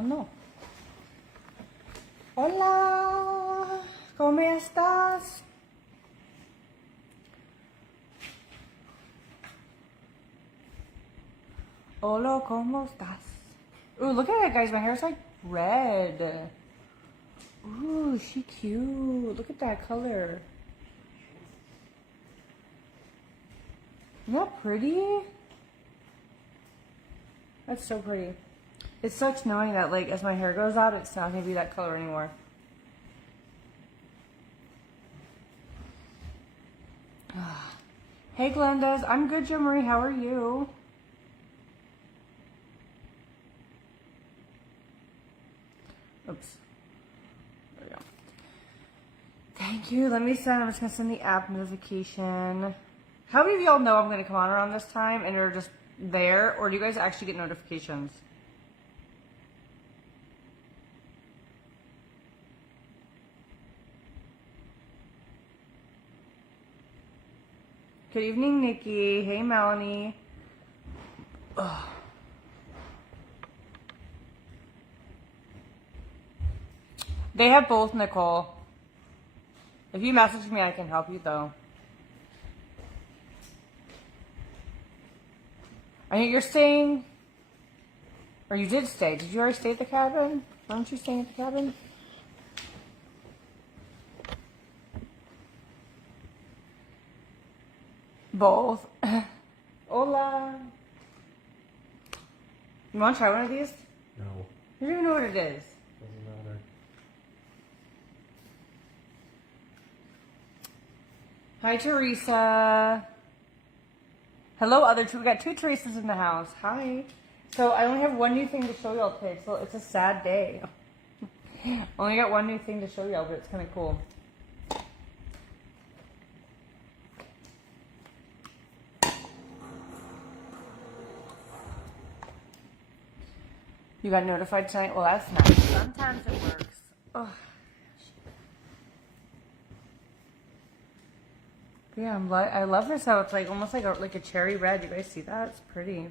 no. Hola, ¿cómo estás? Hola, ¿cómo estás? Ooh, look at it, guys. My hair's like red. Ooh, she cute. Look at that color. Isn't that pretty? That's so pretty. It sucks knowing that, like, as my hair goes out, it's not going to be that color anymore. Hey, Glenda's. I'm good, Jo Marie. How are you? Oops. There we go. Thank you. Let me send. I'm just going to send the app notification. How many of y'all know I'm going to come on around this time and you're just there? Or do you guys actually get notifications? Good evening, Nikki. Hey, Melanie. Ugh. They have both, Nicole. If you message me, I can help you, though. I think you're staying, or you did stay. Did you already stay at the cabin? Weren't you staying at the cabin? Both. Hola. You want to try one of these? No. You don't even know what it is. Doesn't matter. Hi, Teresa. Hello, other two. We got two Teresas in the house. Hi. So I only have one new thing to show y'all today. So it's a sad day. Only got one new thing to show y'all, but it's kind of cool. You got notified tonight? Well, that's nice. Sometimes it works. Oh. Yeah, I love this how it's like almost like a cherry red. You guys see that? It's pretty.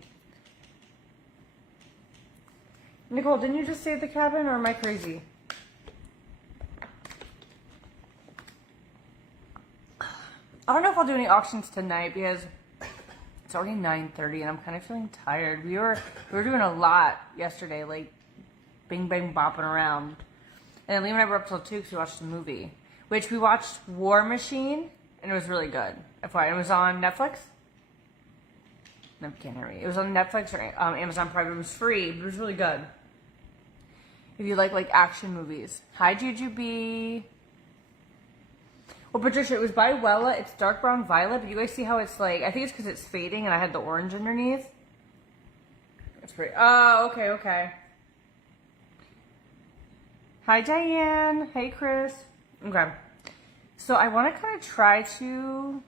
Nicole, didn't you just stay at the cabin, or am I crazy? I don't know if I'll do any auctions tonight because it's already 9:30 and I'm kind of feeling tired. We were doing a lot yesterday, like bing bang bopping around. And then Liam and I were up till 2 because we watched a movie, which we watched War Machine, and it was really good. FYI, it was on Netflix. No, you can't hear me. It was on Netflix or Amazon Prime. It was free, but it was really good. If you like action movies. Hi, Juju B. Well, Patricia, it was by Wella. It's dark brown violet, but you guys see how it's like, I think it's because it's fading and I had the orange underneath. It's pretty. Oh, okay, okay. Hi, Diane. Hey, Chris. Okay. So I want to kind of try to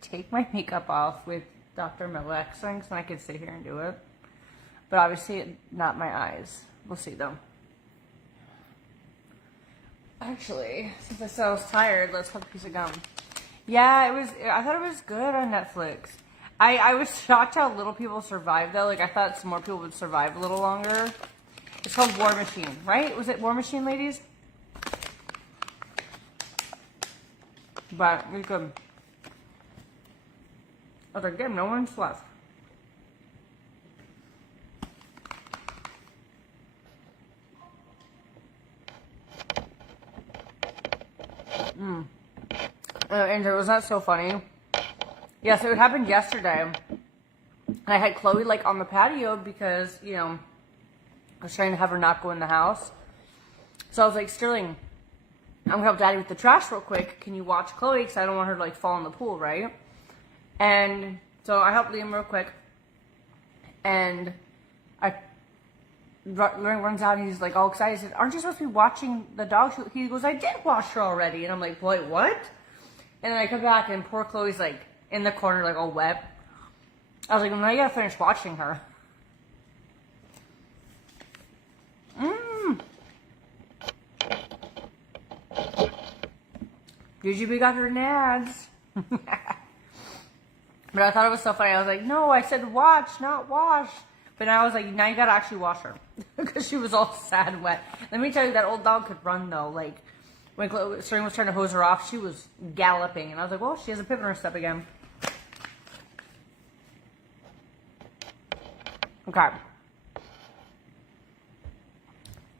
take my makeup off with Dr. Melaxing so I can sit here and do it. But obviously not my eyes. We'll see though. Actually, since I said I was tired, let's have a piece of gum. Yeah, I thought it was good on Netflix. I was shocked how little people survived though. Like I thought some more people would survive a little longer. It's called War Machine, right? Was it War Machine, ladies? But it's good. I was like, damn, no one's left. And it was not so funny. Yeah, so it happened yesterday. And I had Chloe like on the patio because, you know, I was trying to have her not go in the house. So I was like, Sterling, I'm gonna help Daddy with the trash real quick. Can you watch Chloe? Because I don't want her to like fall in the pool, right? And so I helped Liam real quick. And Lauren runs out and he's like all excited. He said, aren't you supposed to be watching the dog? He goes, I did watch her already. And I'm like, wait, what? And then I come back and poor Chloe's like in the corner, like all wet. I was like, well, now you gotta finish watching her. UGB got her nads. But I thought it was so funny. I was like, no, I said watch, not wash. But now I was like, now you gotta actually wash her. Because she was all sad and wet. Let me tell you, that old dog could run though. Like, when Serene was trying to hose her off, she was galloping. And I was like, well, she has a pip in her step again. Okay.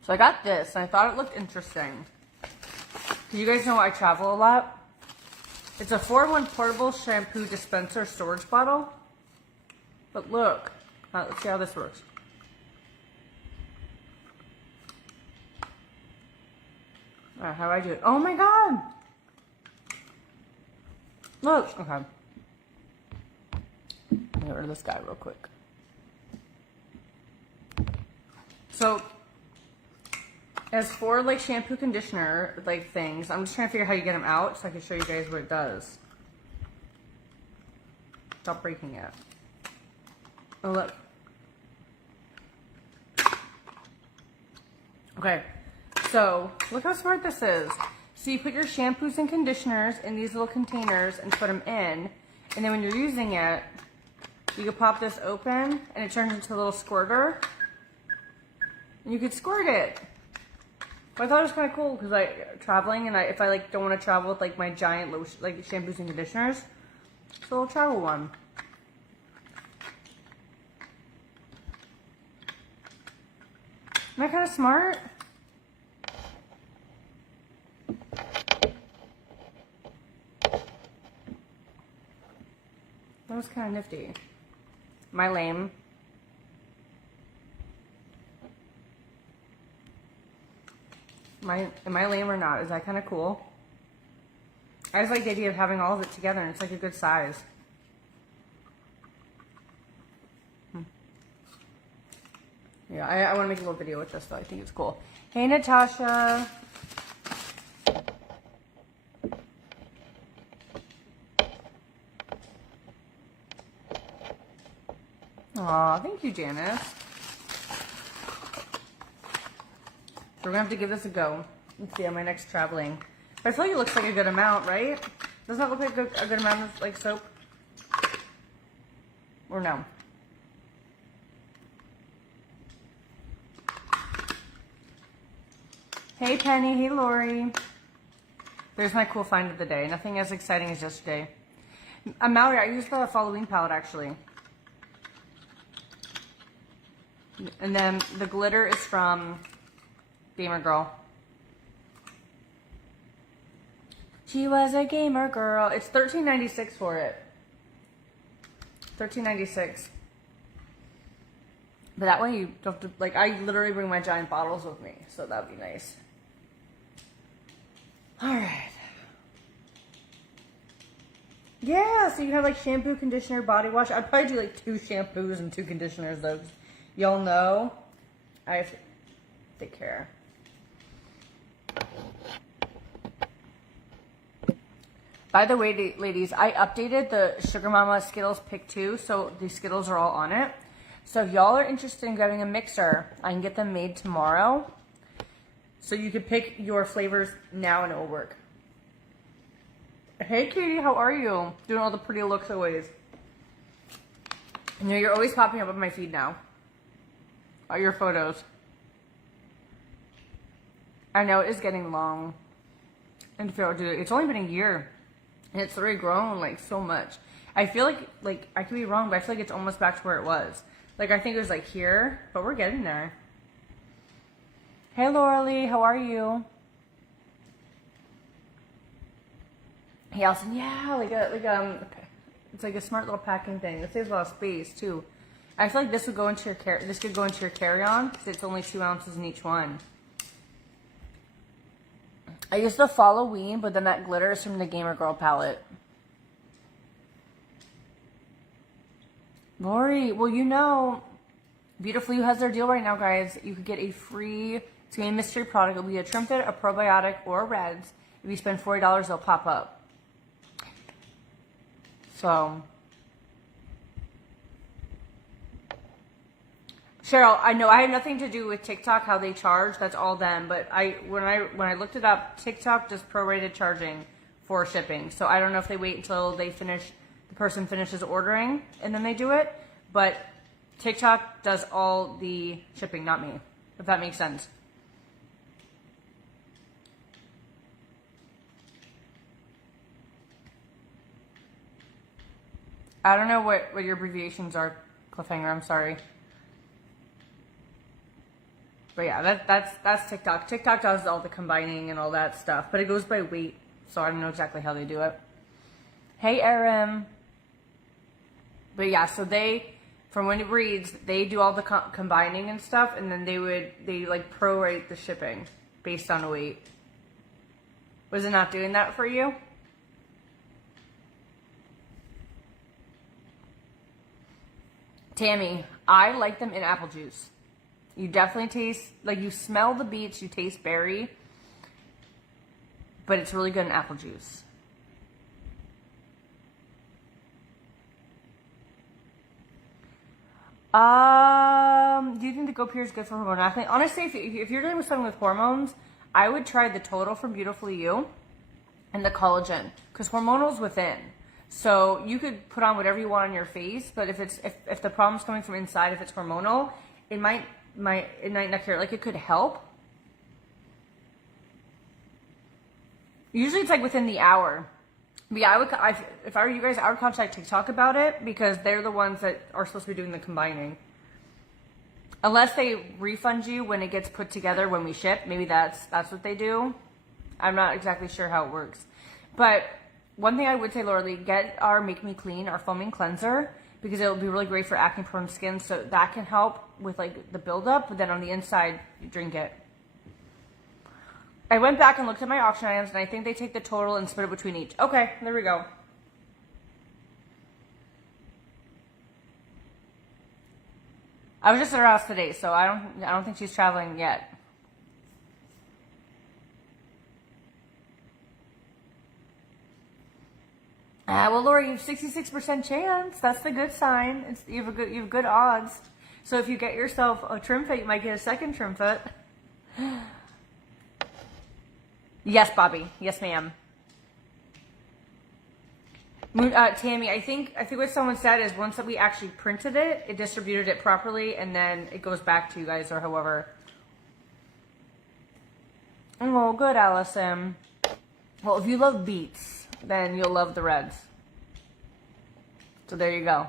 So I got this, and I thought it looked interesting. You guys know I travel a lot. It's a 4-in-1 portable shampoo dispenser storage bottle. But look. Let's see how this works. Alright, how do I do it? Oh my god! Look! Okay. Let me get rid of this guy real quick. So, as for like shampoo, conditioner, like things, I'm just trying to figure out how you get them out so I can show you guys what it does. Stop breaking it. Oh, look. Okay, so look how smart this is. So you put your shampoos and conditioners in these little containers and put them in. And then when you're using it, you can pop this open and it turns into a little squirter. And you could squirt it. But I thought it was kind of cool because like traveling, and if I like don't want to travel with like my giant lotion, like shampoos and conditioners, it's a little travel one. Isn't that kind of smart? That was kind of nifty. Am I lame? Am I lame or not? Is that kind of cool? I just like the idea of having all of it together, and it's like a good size. Yeah, I want to make a little video with this though. I think it's cool. Hey, Natasha. Aw, thank you, Janice. We're gonna have to give this a go. Let's see on my next traveling. But I feel like it looks like a good amount, right? Doesn't that look like a good amount of like soap? Or no? Hey Penny, hey Lori. There's my cool find of the day. Nothing as exciting as yesterday. Mallory, I used the Halloween palette actually. And then the glitter is from Gamer Girl. She was a gamer girl. It's $13.96 for it. $13.96. But that way you don't have to, like, I literally bring my giant bottles with me. So that would be nice. Alright. Yeah, so you have like shampoo, conditioner, body wash. I'd probably do like 2 shampoos and 2 conditioners though. Y'all know I have to take care. By the way, ladies, I updated the Sugar Mama Skittles Pick 2, so the Skittles are all on it. So if y'all are interested in grabbing a mixer, I can get them made tomorrow. So you can pick your flavors now and it will work. Hey Katie, how are you? Doing all the pretty looks always. You know, you're always popping up on my feed now. All your photos. I know it is getting long. And to figure out, dude, it's only been a year. And it's already grown like so much. I feel like I could be wrong, but I feel like it's almost back to where it was. Like I think it was like here, but we're getting there. Hey Laura Lee, how are you? Hey Allison, yeah, it's like a smart little packing thing. It saves a lot of space too. I feel like this would go into your this could go into your carry-on because it's only 2 ounces in each one. I used the Halloween, but then that glitter is from the Gamer Girl palette. Lori, well, you know, Beautiful You has their deal right now, guys. You could get a free, it's going to be a mystery product. It'll be a Trim Fit, a probiotic, or a Reds. If you spend $40, they'll pop up. So, Cheryl, I know I had nothing to do with TikTok, how they charge. That's all them. But when I looked it up, TikTok does prorated charging for shipping. So I don't know if they wait until the person finishes ordering and then they do it. But TikTok does all the shipping, not me, if that makes sense. I don't know what your abbreviations are, Cliffhanger, I'm sorry. But yeah, that's TikTok. TikTok does all the combining and all that stuff, but it goes by weight, so I don't know exactly how they do it. Hey, Aram. But yeah, so from when it reads, they do all the combining and stuff, and then they like prorate the shipping based on weight. Was it not doing that for you? Tammy, I like them in apple juice. You definitely taste, like you smell the beets, you taste berry, but it's really good in apple juice. Do you think the Go Pure is good for hormonal acne? Honestly, if you're dealing with something with hormones, I would try the Total from Beautifully You and the collagen, because hormonal's within. So you could put on whatever you want on your face, but if the problem's coming from inside, if it's hormonal, it might not cure. Like, it could help. Usually it's like within the hour. But yeah, if I were you guys, I would contact TikTok about it, because they're the ones that are supposed to be doing the combining. Unless they refund you when it gets put together when we ship, maybe that's what they do. I'm not exactly sure how it works. But one thing I would say, Laura Lee, get our Make Me Clean, our foaming cleanser, because it'll be really great for acne prone skin, so that can help with like the buildup, but then on the inside, you drink it. I went back and looked at my auction items, and I think they take the total and split it between each. Okay, there we go. I was just at her house today, so I don't think she's traveling yet. Well, Laura, you have 66% chance. That's the good sign. You have good odds. So if you get yourself a trim fit, you might get a second trim fit. Yes, Bobby. Yes, ma'am. Tammy, I think what someone said is once that we actually printed it, it distributed it properly, and then it goes back to you guys or however. Oh, good, Allison. Well, if you love beets, then you'll love the reds. So there you go.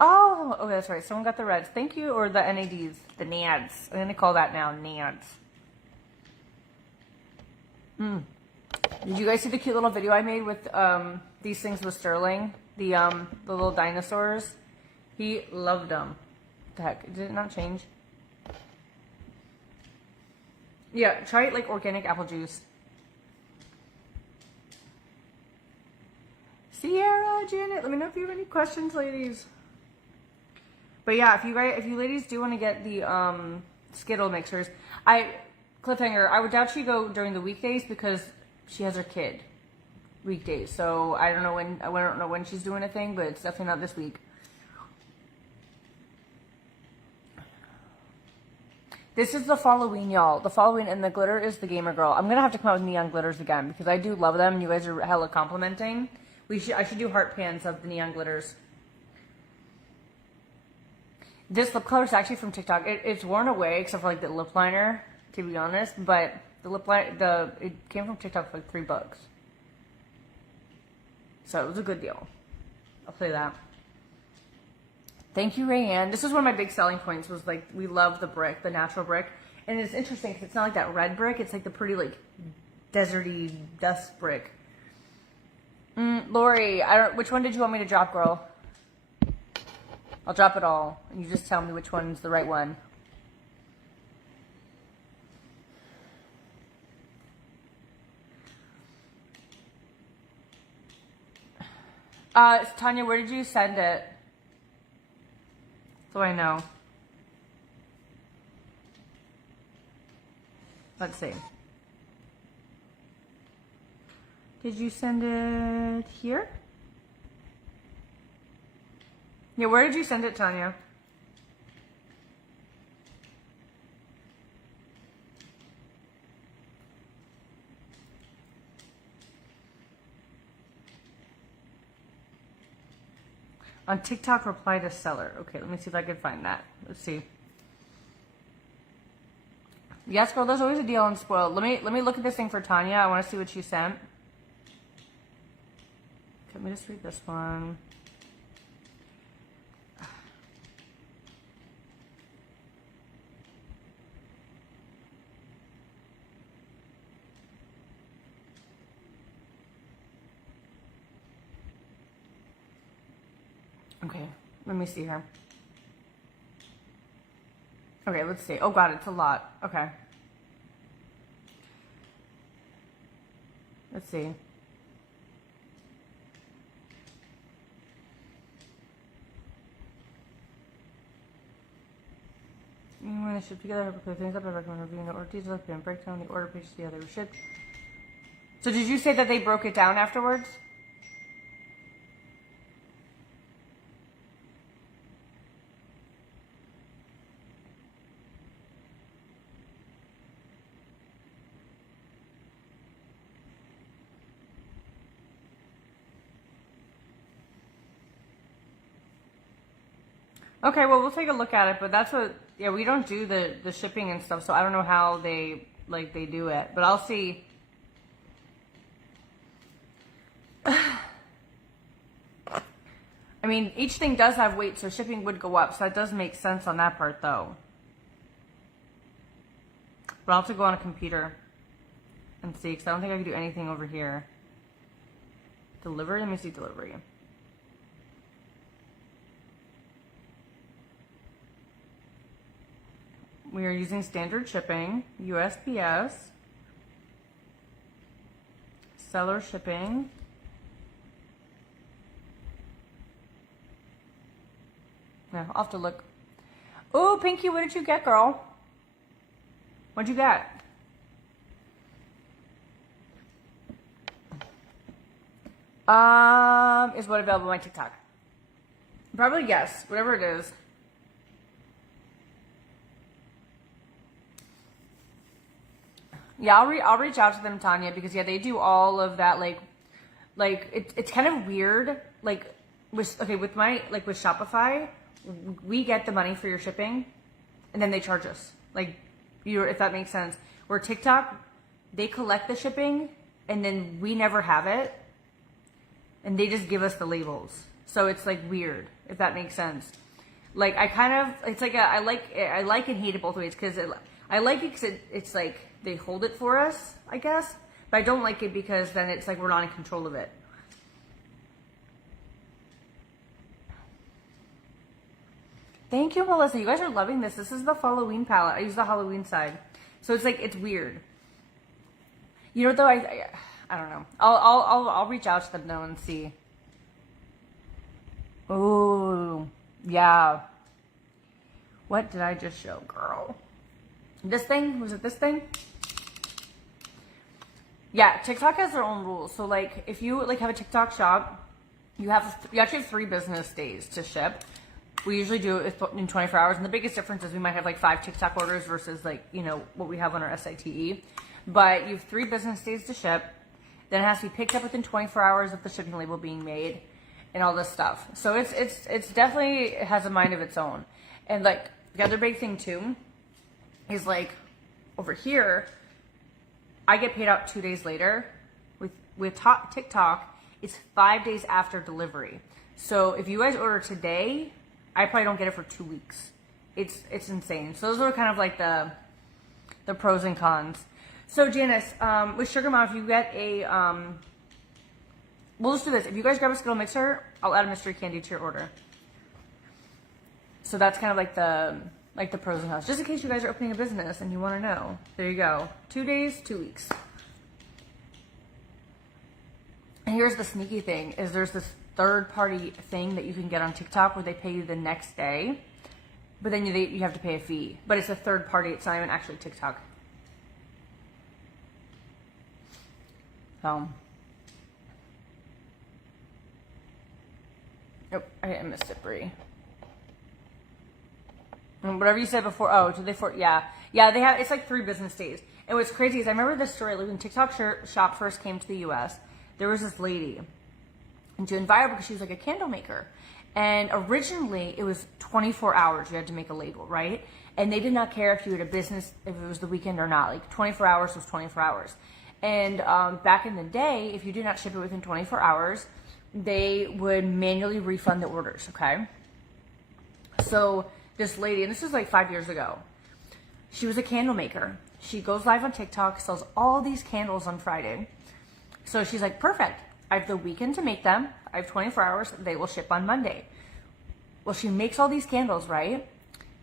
Oh, okay, that's right. Someone got the reds. Thank you, or the NADs, the NADs. I'm gonna call that now, NADs. Did you guys see the cute little video I made with these things with Sterling? The little dinosaurs? He loved them. What the heck? Did it not change? Yeah, try it like organic apple juice. Sierra, Janet, let me know if you have any questions, ladies. But yeah, if you ladies do want to get the Skittle mixers, Cliffhanger, I would doubt she go during the weekdays because she has her kid weekdays. So I don't know when she's doing a thing, but it's definitely not this week. This is the Halloween, y'all. The Halloween, and the glitter is the Gamer Girl. I'm gonna have to come out with neon glitters again because I do love them. You guys are hella complimenting. I should do heart pans of the neon glitters. This lip color is actually from TikTok. It's worn away except for like the lip liner, to be honest. But the lip liner, it came from TikTok for like $3. So it was a good deal. I'll say that. Thank you, Rayanne. This is one of my big selling points was like, we love the brick, the natural brick. And it's interesting because it's not like that red brick. It's like the pretty like deserty dust brick. Lori, which one did you want me to drop, girl? I'll drop it all. And you just tell me which one's the right one. Tanya, where did you send it? So I know. Let's see. Did you send it here? Yeah, where did you send it, Tanya? On TikTok, reply to seller. Okay, let me see if I can find that. Let's see. Yes, girl, there's always a deal on Spoiled. Let me look at this thing for Tanya. I want to see what she sent. Let me just read this one. Okay, let me see here. Okay, let's see. Oh god, it's a lot. Okay. Let's see. When they ship together, I put things up. I recommend reviewing the order details and break down the order page to the other shipped. So did you say that they broke it down afterwards? Okay, well, we'll take a look at it, but that's what, yeah, we don't do the shipping and stuff, so I don't know how they do it, but I'll see. I mean, each thing does have weight, so shipping would go up, so that does make sense on that part, though. But I'll have to go on a computer and see, because I don't think I can do anything over here. Delivery? Let me see delivery. We are using standard shipping, USPS, seller shipping. Yeah, I'll have to look. Oh, Pinky, what did you get, girl? What'd you get? Is what available on my TikTok? Probably yes, whatever it is. Yeah, I'll reach out to them, Tanya, because yeah, they do all of that. It's kind of weird. Like with Shopify, we get the money for your shipping, and then they charge us. If that makes sense. Where TikTok, they collect the shipping, and then we never have it, and they just give us the labels. So it's like weird, if that makes sense. Like I like and hate it both ways, because I like it because it's like they hold it for us, I guess. But I don't like it because then it's like we're not in control of it. Thank you, Melissa. You guys are loving this. This is the Halloween palette. I use the Halloween side. So it's like, it's weird. You know, though, I don't know. I'll reach out to them though and see. Oh, yeah. What did I just show, girl? This thing? Was it this thing? Yeah, TikTok has their own rules. So like, if you like have a TikTok shop, you actually have 3 business days to ship. We usually do it in 24 hours, and the biggest difference is we might have like 5 TikTok orders versus like, you know, what we have on our SITE. But you have 3 business days to ship. Then it has to be picked up within 24 hours of the shipping label being made, and all this stuff. So it's definitely, it has a mind of its own. And like the other big thing too is like over here, I get paid out 2 days later. With TikTok, it's 5 days after delivery. So if you guys order today, I probably don't get it for 2 weeks. It's insane. So those are kind of like the pros and cons. So Janice, with Sugar Mom, if you get a, we'll just do this. If you guys grab a Skittle mixer, I'll add a mystery candy to your order. So that's kind of like the pros and cons. Just in case you guys are opening a business and you want to know. There you go. 2 days, 2 weeks. And here's the sneaky thing, is there's this third-party thing that you can get on TikTok where they pay you the next day, but then you have to pay a fee. But it's a third party. It's not even actually TikTok. So, nope, I missed it, Brie. And whatever you said before. Oh, yeah, they have. It's like 3 business days. And what's crazy is I remember this story. Like when TikTok Shop first came to the U.S., there was this lady, and she went viral because she was like a candle maker, And originally it was 24 hours you had to make a label, right? And they did not care if you had a business, if it was the weekend or not. Like 24 hours was 24 hours. And back in the day, if you did not ship it within 24 hours, they would manually refund the orders, okay? So this lady, and this was like 5 years ago, she was a candle maker. She goes live on TikTok, sells all these candles on Friday. So she's like, perfect. I have the weekend to make them. I have 24 hours. They will ship on Monday. Well, she makes all these candles, right?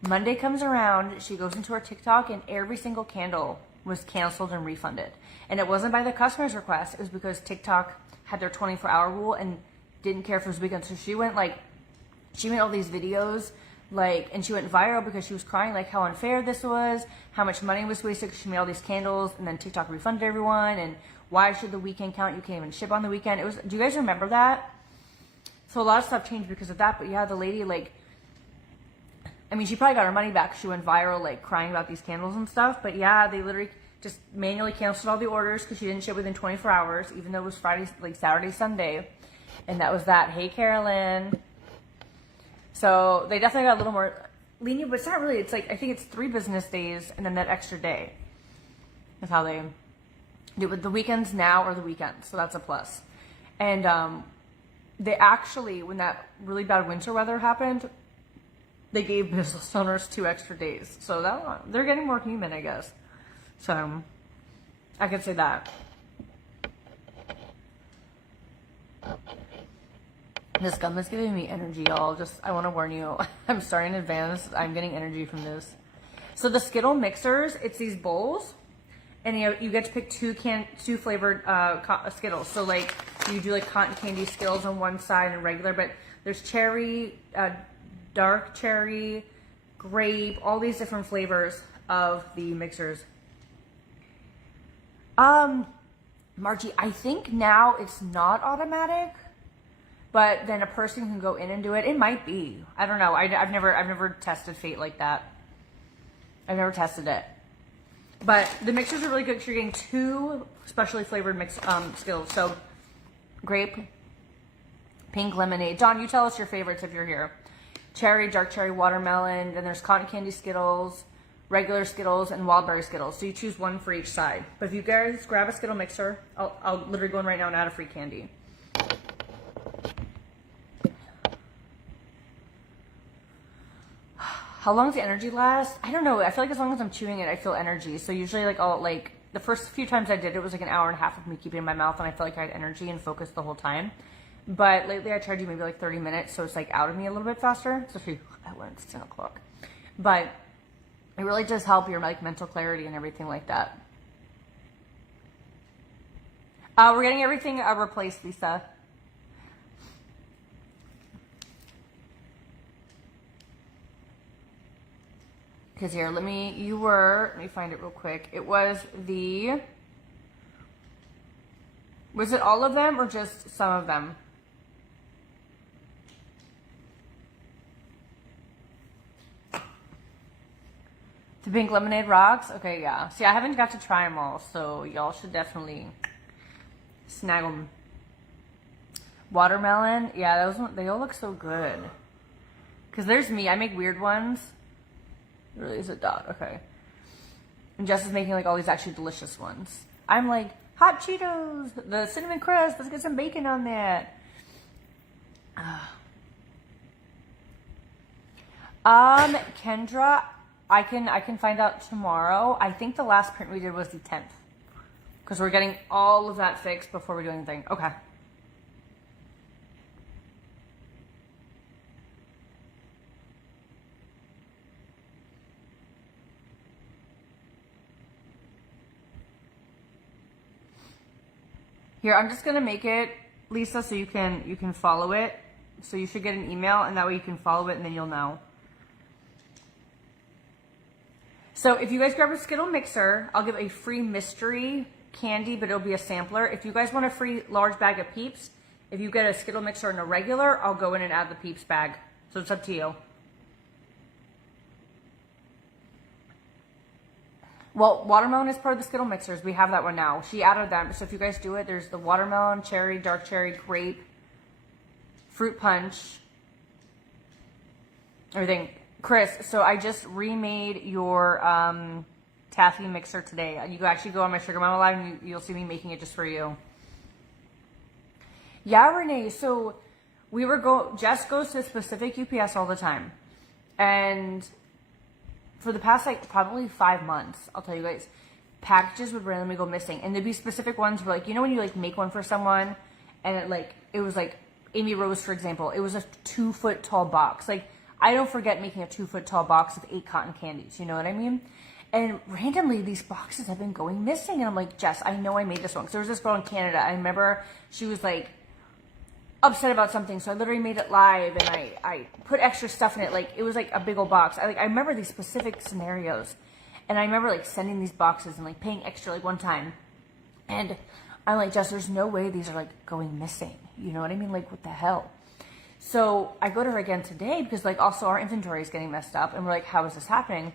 Monday comes around. She goes into her TikTok and every single candle was canceled and refunded. And it wasn't by the customer's request. It was because TikTok had their 24-hour rule and didn't care if it was weekend. So she made all these videos, and she went viral because she was crying, how unfair this was, how much money was wasted because she made all these candles, and then TikTok refunded everyone, and why should the weekend count? You can't even ship on the weekend. Do you guys remember that? So a lot of stuff changed because of that, but yeah, the lady, she probably got her money back. She went viral, crying about these candles and stuff, but yeah, they literally just manually canceled all the orders because she didn't ship within 24 hours, even though it was Friday, Saturday, Sunday, and that was that. Hey, Carolyn. So they definitely got a little more lenient, but it's not really. It's I think it's 3 business days and then that extra day. That's how they do it with the weekends now or the weekends. So that's a plus. And they actually, when that really bad winter weather happened, they gave business owners 2 extra days. So they're getting more human, I guess. So I could say that. This gum is giving me energy, y'all. I want to warn you. I'm starting in advance. I'm getting energy from this. So the Skittle mixers, it's these bowls, and you get to pick 2 flavored Skittles. So you do cotton candy Skittles on one side and regular, but there's cherry, dark cherry, grape, all these different flavors of the mixers. Margie, I think now it's not automatic. But then a person can go in and do it. It might be. I don't know. I've never tested Fate like that. I've never tested it. But the mixers are really good because you're getting 2 specially flavored Skittles. So grape, pink lemonade. Dawn, you tell us your favorites if you're here. Cherry, dark cherry, watermelon. Then there's cotton candy Skittles, regular Skittles, and wildberry Skittles. So you choose 1 for each side. But if you guys grab a Skittle mixer, I'll literally go in right now and add a free candy. How long does the energy last? I don't know. I feel like as long as I'm chewing it, I feel energy. So usually the first few times I did it was an hour and a half of me keeping it in my mouth, and I felt like I had energy and focus the whole time. But lately I tried to do maybe 30 minutes, so it's out of me a little bit faster, especially when it's 10 o'clock. But it really does help your mental clarity and everything like that. We're getting everything replaced, Lisa. Because here, let me find it real quick. It was it all of them or just some of them? The pink lemonade rocks? Okay, yeah. See, I haven't got to try them all, so y'all should definitely snag them. Watermelon? Yeah, those ones, they all look so good. Because there's me. I make weird ones. It really is a dot. Okay. And Jess is making all these actually delicious ones. I'm hot Cheetos, the cinnamon crust. Let's get some bacon on that. Kendra, I can find out tomorrow. I think the last print we did was the 10th. Because we're getting all of that fixed before we do anything. Okay. Here, I'm just gonna make it, Lisa, so you can follow it. So you should get an email, and that way you can follow it, and then you'll know. So if you guys grab a Skittle mixer, I'll give a free mystery candy, but it'll be a sampler. If you guys want a free large bag of Peeps, if you get a Skittle mixer and a regular, I'll go in and add the Peeps bag. So it's up to you. Well, watermelon is part of the Skittle mixers. We have that one now. She added them. So if you guys do it, there's the watermelon, cherry, dark cherry, grape, fruit punch, everything. Chris, so I just remade your taffy mixer today. You can actually go on my Sugar Mama Live and you'll see me making it just for you. Yeah, Renee, so Jess goes to a specific UPS all the time. And for the past, like, probably 5 months, I'll tell you guys, packages would randomly go missing. And there'd be specific ones where, like, you know when you, like, make one for someone and it was, like, Amy Rose, for example, it was a 2-foot tall box. Like, I don't forget making a 2-foot tall box of 8 cotton candies, you know what I mean? And randomly, these boxes have been going missing. And I'm like, Jess, I know I made this one. Because there was this girl in Canada. I remember she was, like, upset about something. So I literally made it live. And I put extra stuff in it. Like, it was, like, a big old box. I remember these specific scenarios. And I remember, like, sending these boxes and, like, paying extra, like, one time. And I'm like, Jess, there's no way these are, like, going missing. You know what I mean? Like, what the hell? So I go to her again today because, like, also our inventory is getting messed up. And we're like, how is this happening?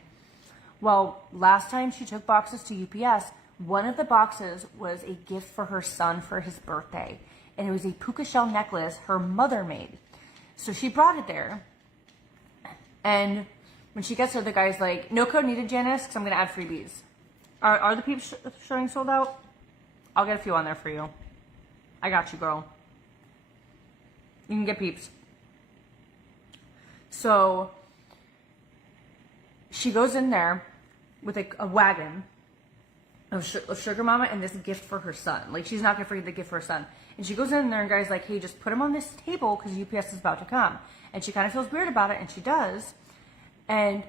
Well, last time she took boxes to UPS, one of the boxes was a gift for her son for his birthday. And it was a puka shell necklace her mother made. So she brought it there. And when she gets there, the guy's like, no code needed, Janice, because I'm going to add freebies. Are the peeps showing sold out? I'll get a few on there for you. I got you, girl. You can get peeps. So she goes in there with a wagon of Sugar Mama and this gift for her son. Like, she's not going to forget the gift for her son. And she goes in there and guy's like, hey, just put him on this table because UPS is about to come. And she kind of feels weird about it, and she does. And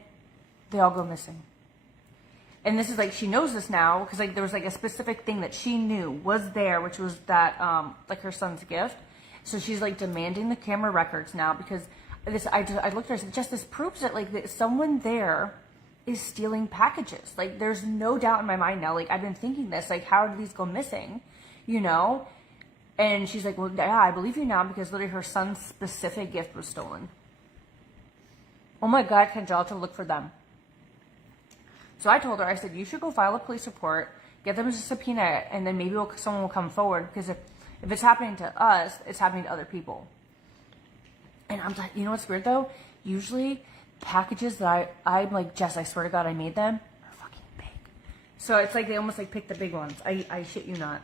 they all go missing. And this is like, she knows this now because, like, there was, like, a specific thing that she knew was there, which was that, like, her son's gift. So she's, like, demanding the camera records now because this, I looked at her and said, Jess, this proves that, like, that someone there is stealing packages. Like, there's no doubt in my mind now. Like, I've been thinking this, like, how did these go missing? You know? And she's like, well, yeah, I believe you now because literally her son's specific gift was stolen. Oh my God, Kanjal, to look for them. So I told her, I said, you should go file a police report, get them as a subpoena, and then maybe someone will come forward because if it's happening to us, it's happening to other people. And I'm like, you know what's weird though? Usually packages that I'm like, Jess, I swear to God, I made them are fucking big. So it's like they almost like pick the big ones. I shit you not.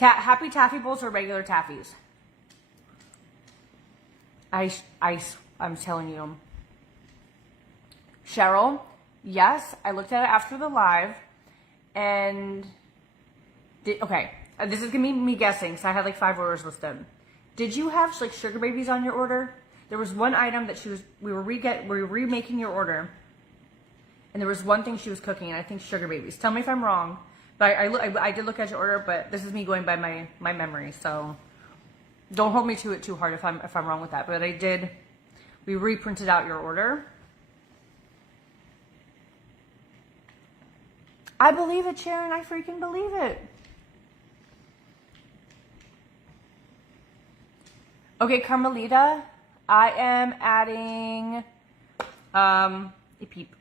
Happy Taffy Bowls or regular Taffies? I'm telling you. Cheryl, yes, I looked at it after the live, and okay, this is gonna be me guessing, so I had like 5 orders listed. Did you have like sugar babies on your order? There was one item that we were remaking your order, and there was one thing she was cooking, and I think sugar babies. Tell me if I'm wrong, but I did look at your order, but this is me going by my memory, so don't hold me to it too hard if I'm wrong with that. But we reprinted out your order. I believe it, Sharon. I freaking believe it. Okay, Carmelita, I am adding a peep.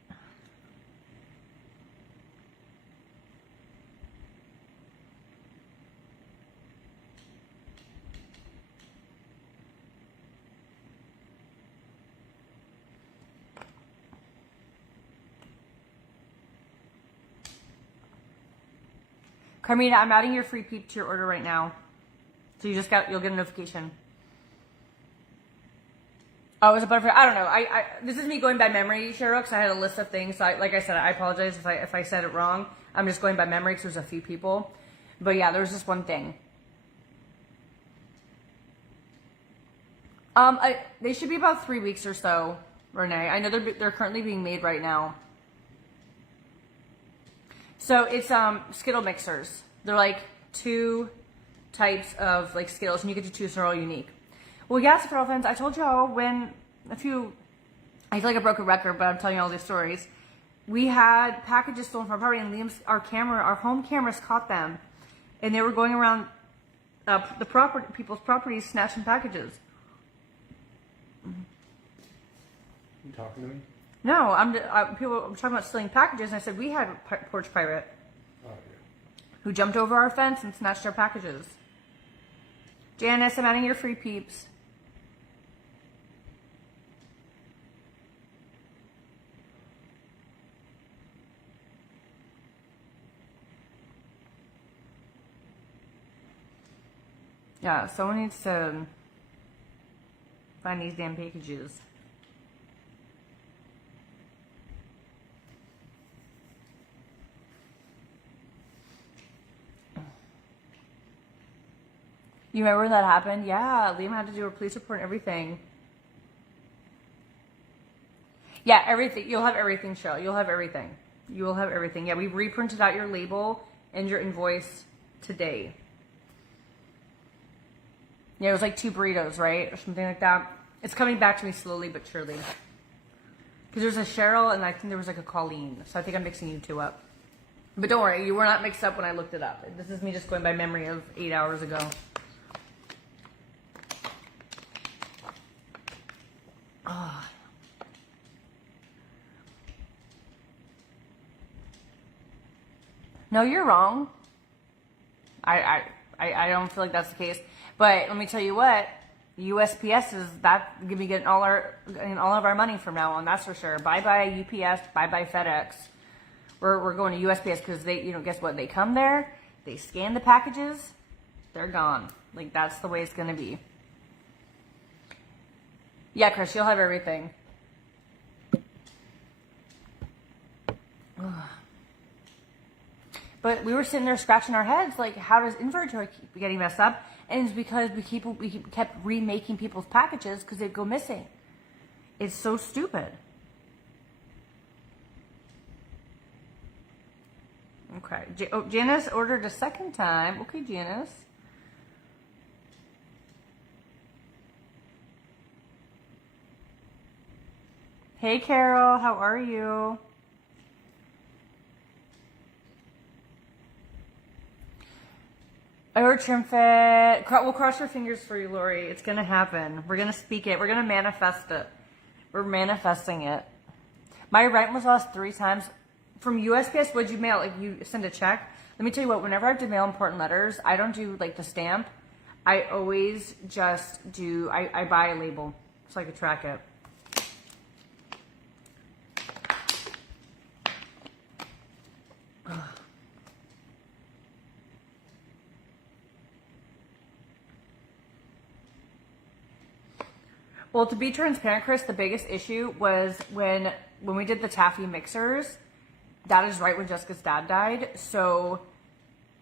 Carmina, I'm adding your free peep to your order right now. So you'll get a notification. Oh, it was a butterfly. I don't know. This is me going by memory, Cheryl, because I had a list of things. So like I said, I apologize if I said it wrong. I'm just going by memory because there's a few people. But yeah, there was this one thing. They should be about 3 weeks or so, Renee. I know they're currently being made right now. So it's Skittle mixers. They're like 2 types of like Skittles, and you get to choose. They're all unique. Well, yes, girlfriends, I told y'all when I feel like I broke a record, but I'm telling you all these stories. We had packages stolen from our property, and our home cameras caught them, and they were going around people's properties snatching packages. You talking to me? No, people were talking about stealing packages, and I said we had a porch pirate who jumped over our fence and snatched our packages. Janice, I'm adding your free peeps. Yeah, someone needs to find these damn packages. You remember when that happened? Yeah, Liam had to do a police report and everything. Yeah, everything. You'll have everything, Cheryl. You'll have everything. You will have everything. Yeah, we reprinted out your label and your invoice today. Yeah, it was like 2 burritos, right? Or something like that. It's coming back to me slowly but surely. Because there's a Cheryl and I think there was like a Colleen. So I think I'm mixing you two up. But don't worry, you were not mixed up when I looked it up. This is me just going by memory of 8 hours ago. Oh. No, you're wrong. I don't feel like that's the case. But let me tell you what, USPS is that gonna be getting all of our money from now on. That's for sure. Bye bye UPS. Bye bye FedEx. We're going to USPS because they, guess what? They come there, they scan the packages, they're gone. Like that's the way it's gonna be. Yeah, Chris, you'll have everything. Ugh. But we were sitting there scratching our heads, like, how does inventory keep getting messed up? And it's because we kept remaking people's packages because they'd go missing. It's so stupid. Okay. Janice ordered a second time. Okay, Janice. Hey, Carol. How are you? I heard trim fit. We'll cross your fingers for you, Lori. It's going to happen. We're going to speak it. We're going to manifest it. We're manifesting it. My rent was lost 3 times. From USPS, what'd you mail? Like, you send a check? Let me tell you what, whenever I have to mail important letters, I don't do, like, the stamp. I always just do, I buy a label so I can track it. Ugh. Well, to be transparent, Chris, the biggest issue was when we did the taffy mixers. That is right when Jessica's dad died. So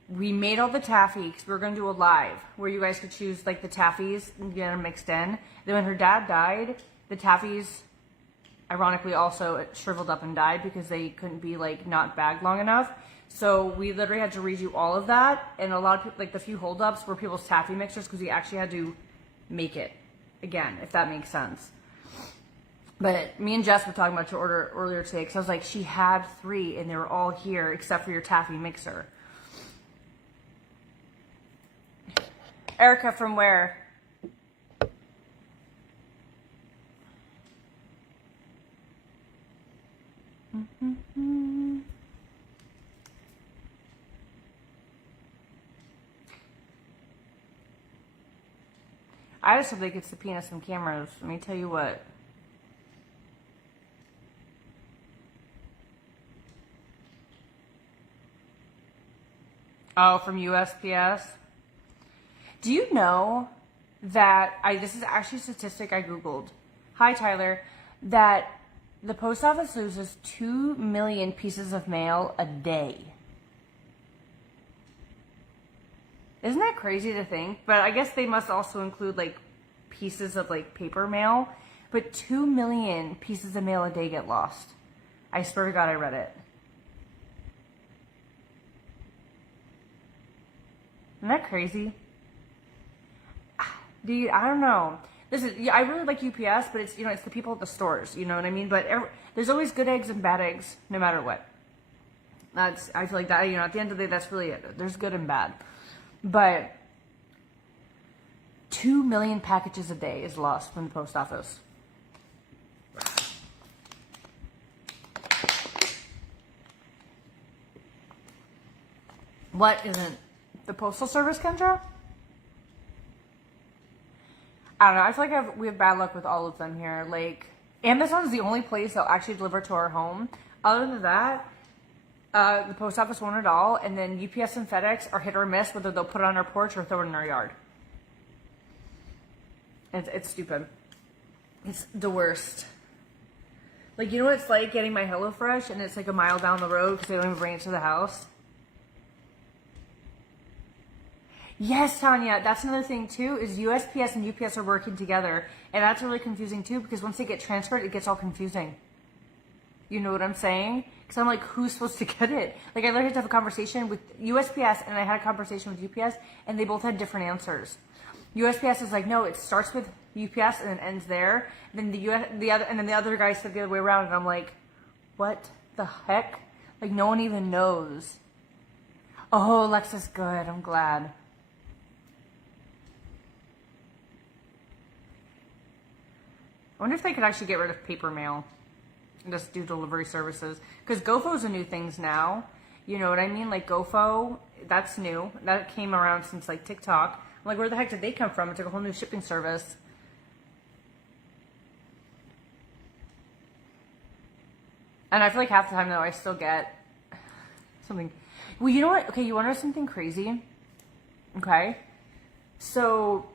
we made all the taffy because we were going to do a live where you guys could choose like the taffies and get them mixed in. Then when her dad died, the taffies, ironically, also shriveled up and died because they couldn't be like not bagged long enough. So we literally had to redo all of that. And a lot of people, like the few holdups were people's taffy mixers because we actually had to make it again, if that makes sense. But me and Jess were talking about your order earlier today because I was like, she had 3 and they were all here except for your taffy mixer. Erica, from where? I just hope they get subpoena some cameras. Let me tell you what. Oh, from USPS? Do you know that, this is actually a statistic I Googled. Hi, Tyler. That the post office loses 2 million pieces of mail a day. Isn't that crazy to think? But I guess they must also include like pieces of like paper mail. But 2 million pieces of mail a day get lost. I swear to God I read it. Isn't that crazy? Dude, I don't know. I really like UPS, but it's, it's the people at the stores, you know what I mean? But there's always good eggs and bad eggs, no matter what. I feel like that, at the end of the day, that's really it. There's good and bad. But 2 million packages a day is lost from the post office. What isn't the Postal Service, Kendra? I don't know. I feel like we have bad luck with all of them here. Like, Amazon's the only place that'll actually deliver to our home. Other than that, the post office won't at all. And then UPS and FedEx are hit or miss whether they'll put it on our porch or throw it in our yard. It's stupid. It's the worst. Like, you know what it's like getting my HelloFresh and it's like a mile down the road because they don't even bring it to the house? Yes, Tanya, that's another thing too, is USPS and UPS are working together. And that's really confusing too, because once they get transferred, it gets all confusing. You know what I'm saying? Because I'm like, who's supposed to get it? Like, I literally had to have a conversation with USPS and I had a conversation with UPS and they both had different answers. USPS is like, no, it starts with UPS and then ends there. And then the other guy said the other way around, and I'm like, what the heck? Like, no one even knows. Oh, Alexa's good. I'm glad. I wonder if they could actually get rid of paper mail and just do delivery services. Because GoFo's a new things now. You know what I mean? Like GoFo, that's new. That came around since like TikTok. I'm like, where the heck did they come from? It's like a whole new shipping service. And I feel like half the time though, I still get something. Well, you know what? Okay, you want to know something crazy? Okay. So,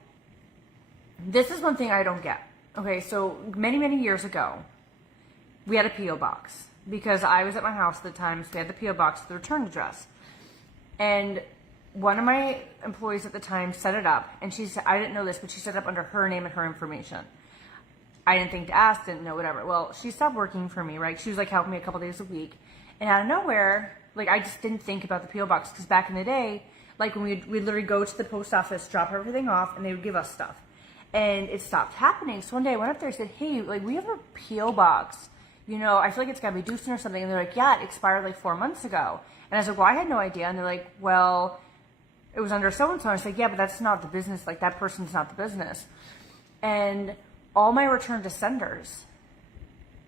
this is one thing I don't get. Okay, so many, many years ago, we had a P.O. box because I was at my house at the time, so we had the P.O. box with the return address. And one of my employees at the time set it up, and she said, I didn't know this, but she set it up under her name and her information. I didn't think to ask, didn't know, whatever. Well, she stopped working for me, right? She was like helping me a couple days a week. And out of nowhere, like I just didn't think about the P.O. box because back in the day, like when we'd literally go to the post office, drop everything off, and they would give us stuff. And it stopped happening. So one day I went up there and said, hey, like we have a P.O. box. You know, I feel like it's got to be due soon or something. And they're like, yeah, it expired like 4 months ago. And I was like, well, I had no idea. And they're like, well, it was under so-and-so. I was like, yeah, but that's not the business. Like that person's not the business. And all my return to senders,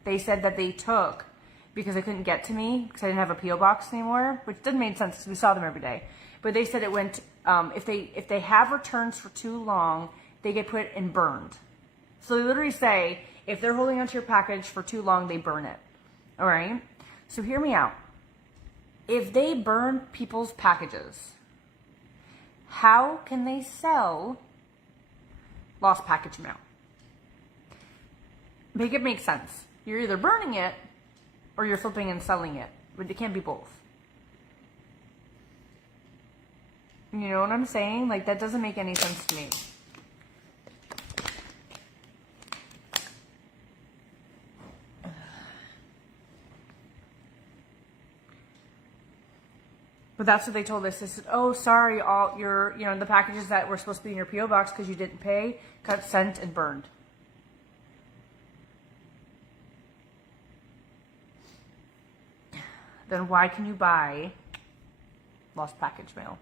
they said that they took because they couldn't get to me because I didn't have a P.O. box anymore, which didn't make sense because we saw them every day. But they said it went, if they have returns for too long, they get put and burned. So they literally say, if they're holding onto your package for too long, they burn it. All right? So hear me out. If they burn people's packages, how can they sell lost package mail? Make it make sense. You're either burning it or you're flipping and selling it. But it can't be both. You know what I'm saying? Like, that doesn't make any sense to me. But that's what they told us. They said, oh, sorry, all your, you know, the packages that were supposed to be in your P.O. box because you didn't pay got sent and burned. Then why can you buy lost package mail?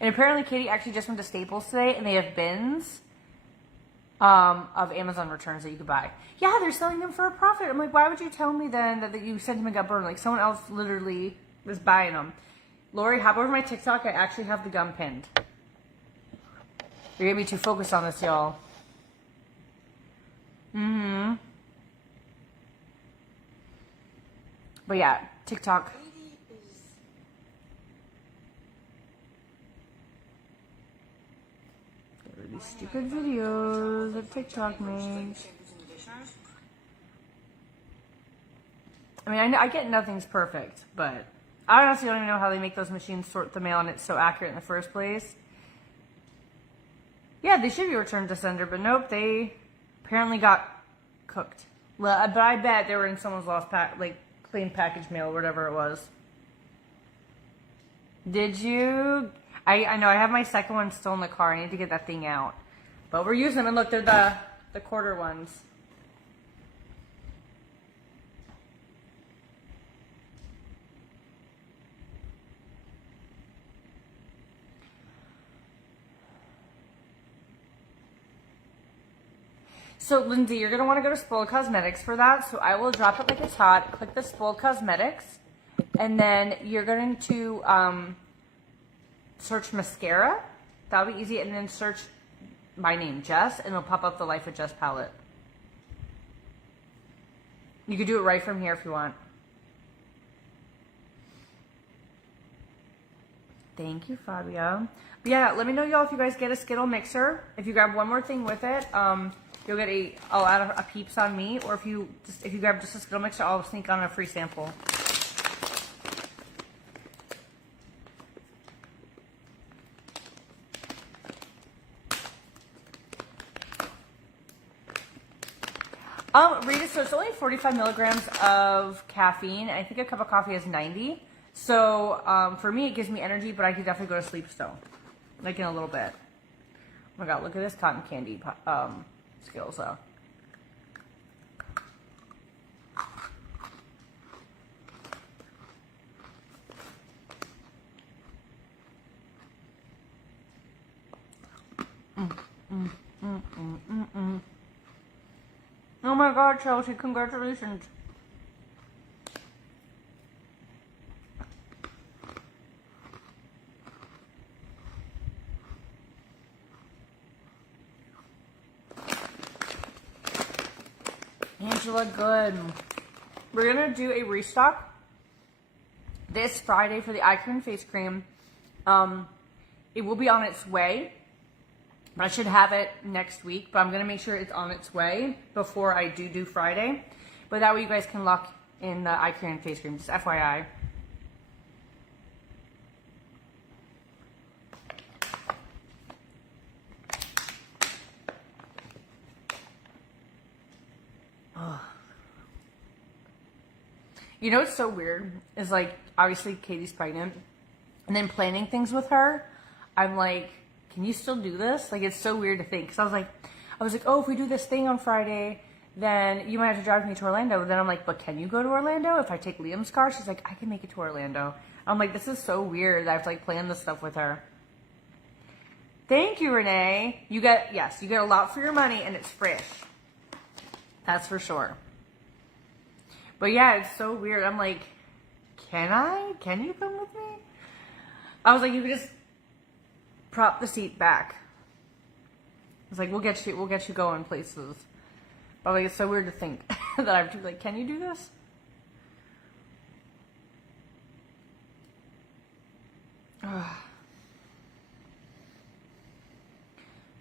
And apparently Katie actually just went to Staples today and they have bins of Amazon returns that you could buy. Yeah, they're selling them for a profit. I'm like, why would you tell me then that you sent them and got burned? Like someone else literally was buying them. Lori, hop over to my TikTok. I actually have the gum pinned. You're getting me too focused on this, y'all. But yeah, TikTok. These stupid videos that TikTok makes. I mean, I get nothing's perfect, but I honestly don't even know how they make those machines sort the mail and it's so accurate in the first place. Yeah, they should be returned to sender, but nope, they apparently got cooked. Well, but I bet they were in someone's lost clean package mail or whatever it was. Did you? I know I have my second one still in the car. I need to get that thing out. But we're using them, and look, they're the quarter ones. So, Lindsay, you're going to want to go to Spoiled Cosmetics for that. So I will drop it like it's hot. Click the Spoiled Cosmetics. And then you're going to search mascara. That'll be easy. And then search my name, Jess. And it'll pop up the Life of Jess palette. You could do it right from here if you want. Thank you, Fabia. But yeah, let me know, y'all, if you guys get a Skittle mixer. If you grab one more thing with it, you'll get I'll add a Peeps on me. Or if you grab just a Skittle mixer, I'll sneak on a free sample. Rita, so it's only 45 milligrams of caffeine. I think a cup of coffee is 90. So, for me, it gives me energy, but I could definitely go to sleep still. Like in a little bit. Oh my god, look at this cotton candy, Skittles, though. Oh my god, Chelsea, congratulations. Angela, good. We're gonna do a restock this Friday for the eye cream face cream. It will be on its way. I should have it next week, but I'm going to make sure it's on its way before I do Friday. But that way you guys can lock in the eye cream and face cream, just FYI. Oh. You know what's so weird is, like, obviously Katie's pregnant, and then planning things with her, I'm like, can you still do this? Like, it's so weird to think. Because I was like, oh, if we do this thing on Friday, then you might have to drive me to Orlando. But then I'm like, but can you go to Orlando if I take Liam's car? She's like, I can make it to Orlando. I'm like, this is so weird that I have to, like, plan this stuff with her. Thank you, Renee. You get a lot for your money, and it's fresh. That's for sure. But yeah, it's so weird. I'm like, can you come with me? I was like, you could just prop the seat back. It's like, we'll get you going places. But like, it's so weird to think that I have to be like, can you do this?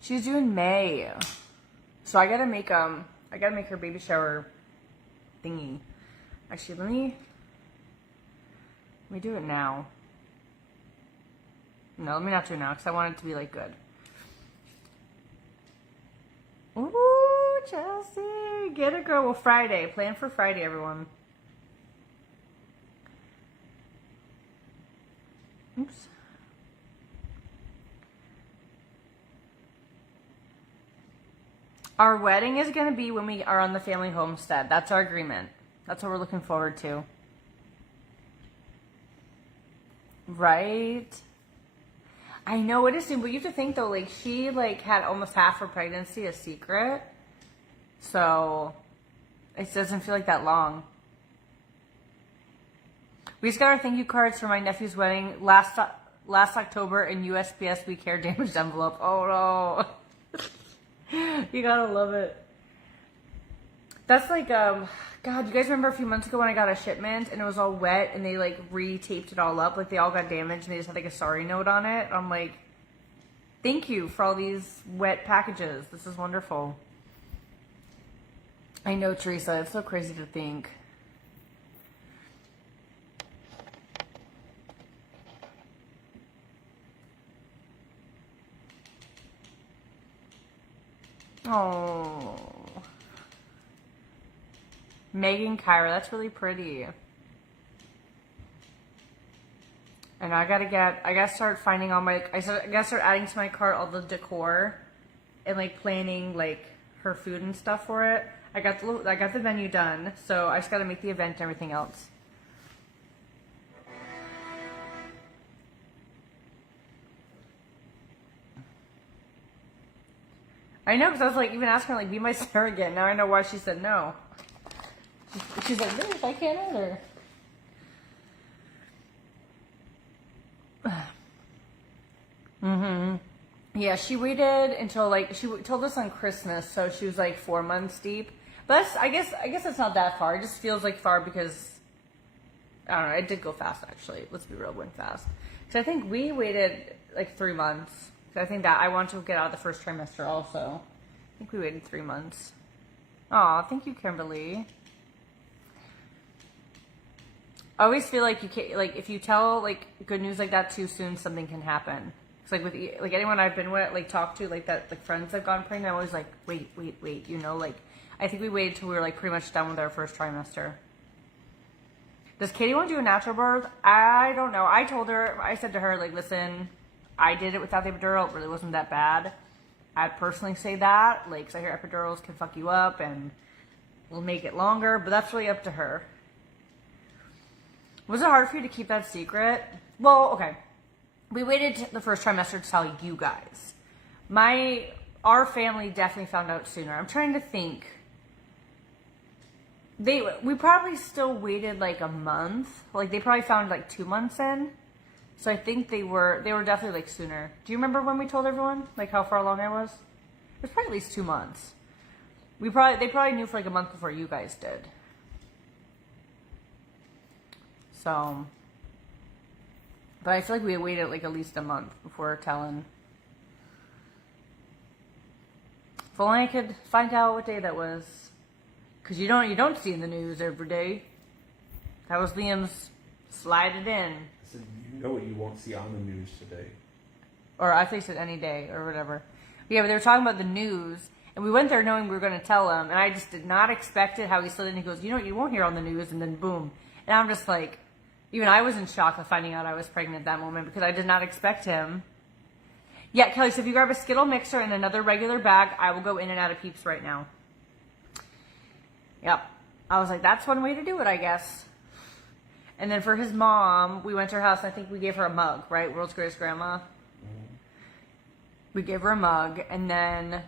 She's due in May, so I gotta make her baby shower thingy. Actually, let me do it now. No, let me not do it now, because I want it to be, like, good. Ooh, Chelsea! Get it, girl. Well, Friday. Plan for Friday, everyone. Oops. Our wedding is going to be when we are on the family homestead. That's our agreement. That's what we're looking forward to. Right? I know it is soon, but you have to think though, like, she like had almost half her pregnancy a secret, so it doesn't feel like that long. We just got our thank you cards for my nephew's wedding last October in USPS We Care damaged envelope. Oh no, you gotta love it. That's like God, you guys remember a few months ago when I got a shipment and it was all wet and they like re-taped it all up, like they all got damaged and they just had like a sorry note on it. I'm like, thank you for all these wet packages. This is wonderful. I know, Teresa, it's so crazy to think. Oh. Megan Kyra, that's really pretty. And I gotta start finding all my, I gotta start adding to my cart all the decor and like planning like her food and stuff for it. I got the menu done, so I just gotta make the event and everything else. I know, because I was like even asking her like, be my surrogate. Now I know why she said no. She's like, Liz, I can't either. Yeah, she waited until like, she told us on Christmas, so she was like 4 months deep. But that's, I guess it's not that far. It just feels like far because I don't know. It did go fast, actually. Let's be real, it went fast. Because I think we waited like 3 months. Because I think that I want to get out of the first trimester also. I think we waited 3 months. Aw, thank you, Kimberly. I always feel like you can't, like, if you tell, like, good news like that too soon, something can happen. It's like with, like, anyone I've been with, like, talked to, like, that, like, friends that have gone pregnant, I'm always like, wait, you know, like, I think we waited till we were, like, pretty much done with our first trimester. Does Katie want to do a natural birth? I don't know. I said to her, like, listen, I did it without the epidural. It really wasn't that bad. I'd personally say that, like, because I hear epidurals can fuck you up and will make it longer, but that's really up to her. Was it hard for you to keep that secret? Well, okay. We waited the first trimester to tell you guys. Our family definitely found out sooner. I'm trying to think. We probably still waited like a month. Like they probably found like 2 months in. So I think they were definitely like sooner. Do you remember when we told everyone like how far along I was? It was probably at least 2 months. They probably knew for like a month before you guys did. So, but I feel like we waited like at least a month before telling. If only I could find out what day that was, because you don't see in the news every day. That was Liam's slide it in. I said, you know what you won't see on the news today. Or I think it said any day or whatever. Yeah, but they were talking about the news, and we went there knowing we were going to tell him, and I just did not expect it. How he slid in, he goes, you know what you won't hear on the news, and then boom, and I'm just like. Even I was in shock of finding out I was pregnant at that moment because I did not expect him. Yeah, Kelly, so if you grab a Skittle mixer and another regular bag, I will go in and out of Peeps right now. Yep. I was like, that's one way to do it, I guess. And then for his mom, we went to her house and I think we gave her a mug, right? World's Greatest Grandma. Mm-hmm. We gave her a mug and then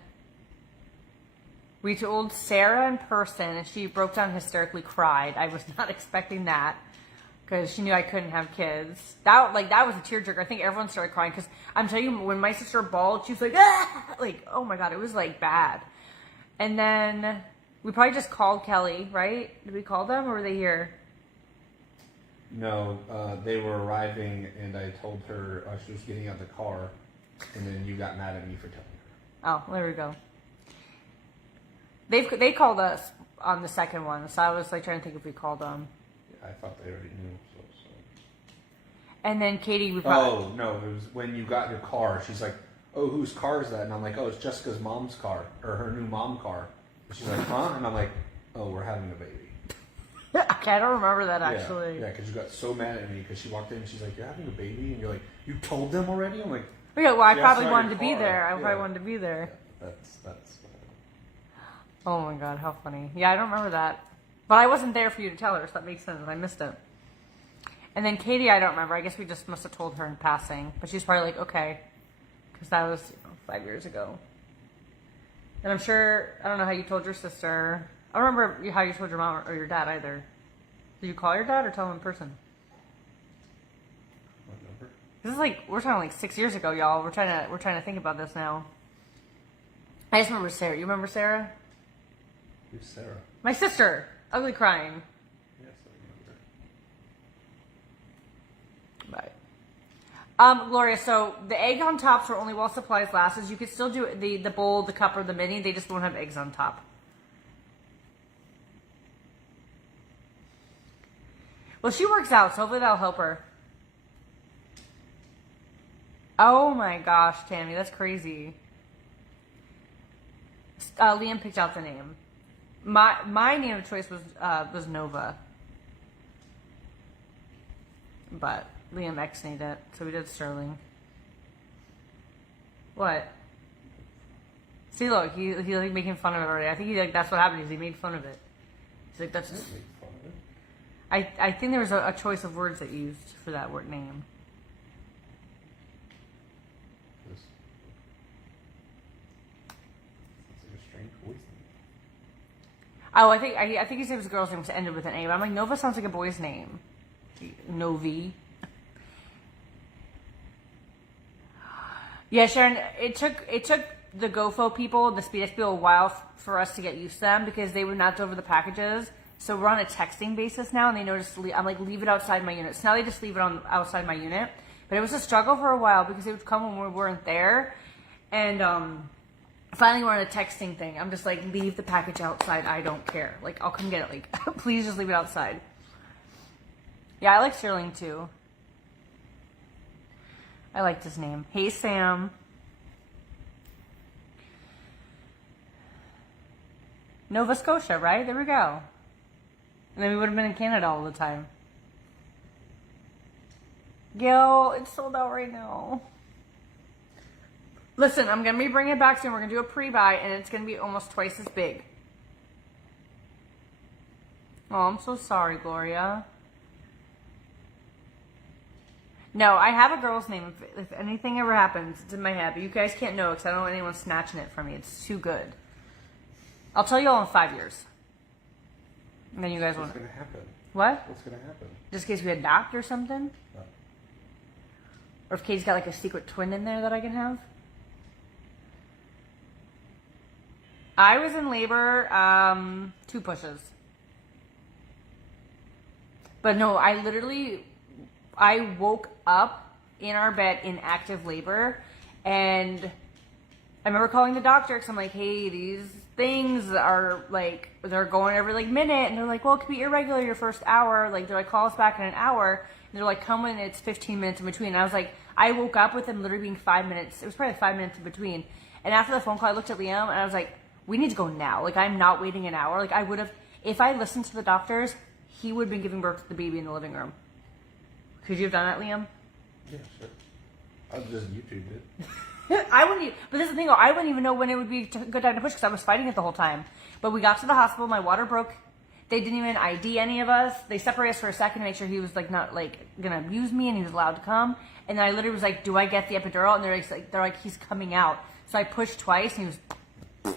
we told Sarah in person and she broke down hysterically cried. I was not expecting that. Because she knew I couldn't have kids. That was a tearjerker. I think everyone started crying. Because I'm telling you, when my sister bawled, she was like, ah! Like, oh my God, it was like bad. And then we probably just called Kelly, right? Did we call them or were they here? No, they were arriving and I told her she was getting out of the car. And then you got mad at me for telling her. Oh, there we go. They called us on the second one. So I was like trying to think if we called them. I thought they already knew. So. And then Katie, we probably... Oh, no, it was when you got your car. She's like, oh, whose car is that? And I'm like, oh, it's Jessica's mom's car, or her new mom car. And she's like, huh? And I'm like, oh, we're having a baby. Okay, I don't remember that, actually. Yeah, because you got so mad at me because she walked in and she's like, you're having a baby? And you're like, you told them already? I'm like... Yeah, well, I probably wanted to be there. I probably wanted to be there. Yeah, that's... Oh, my God, how funny. Yeah, I don't remember that. But I wasn't there for you to tell her, so that makes sense. I missed it. And then Katie, I don't remember. I guess we just must have told her in passing. But she's probably like, okay. Because that was 5 years ago. And I'm sure, I don't know how you told your sister. I don't remember how you told your mom or your dad either. Did you call your dad or tell him in person? What number? This is like, we're talking like 6 years ago, y'all. We're trying to think about this now. I just remember Sarah. You remember Sarah? Who's Sarah? My sister. Ugly crying. Yes, I remember. Right. Gloria, so the egg on tops are only while supplies lasts. You could still do the bowl, the cup, or the mini. They just won't have eggs on top. Well, she works out, so hopefully that'll help her. Oh my gosh, Tammy, that's crazy. Liam picked out the name. My name of choice was Nova, but Liam X-nayed it, so we did Sterling. What? See, look, he like making fun of it already. I think that's what happened. Is he made fun of it? He's like, that's. Make fun of it. I think there was a choice of words that used for that word name. Oh, I think his name was a girl's name because it ended with an A. But I'm like, Nova sounds like a boy's name. Novi. Yeah, Sharon. It took the GoFo people, the SpeedX people, a while for us to get used to them because they would not deliver the packages So we're on a texting basis now, and they noticed I'm like, leave it outside my unit. So now they just leave it on outside my unit. But it was a struggle for a while because they would come when we weren't there. And finally we're on a texting thing. I'm just like, leave the package outside. I don't care. Like, I'll come get it. Like, please just leave it outside. Yeah, I like Sterling too. I liked his name. Hey, Sam. Nova Scotia, right? There we go. And then we would have been in Canada all the time. Gil, it's sold out right now. Listen, I'm going to be bringing it back soon. We're going to do a pre-buy, and it's going to be almost twice as big. Oh, I'm so sorry, Gloria. No, I have a girl's name. If anything ever happens, it's in my head. But you guys can't know because I don't want anyone snatching it from me. It's too good. I'll tell you all in 5 years. And then you guys What's want. going to happen? What? What's going to happen? Just in case we adopt or something? Oh. Or if Katie's got like a secret twin in there that I can have? I was in labor 2 pushes. But no, I woke up in our bed in active labor, and I remember calling the doctor because I'm like, hey, these things are like, they're going every like minute, and they're like, well, it could be irregular your first hour. Like, they're like, call us back in an hour. And they're like, come when it's 15 minutes in between. And I was like, I woke up with them literally being 5 minutes. It was probably 5 minutes in between. And after the phone call, I looked at Liam and I was like, we need to go now. Like, I'm not waiting an hour. Like, I would have, if I listened to the doctors, he would have been giving birth to the baby in the living room. Could you have done that, Liam? Yeah, sure. I just YouTubed it. I wouldn't even, but this is the thing though, I wouldn't even know when it would be a good time to push because I was fighting it the whole time. But we got to the hospital, my water broke. They didn't even ID any of us. They separated us for a second to make sure he was like not like gonna abuse me and he was allowed to come. And then I literally was like, do I get the epidural? And they're like, he's coming out. So I pushed twice and he was,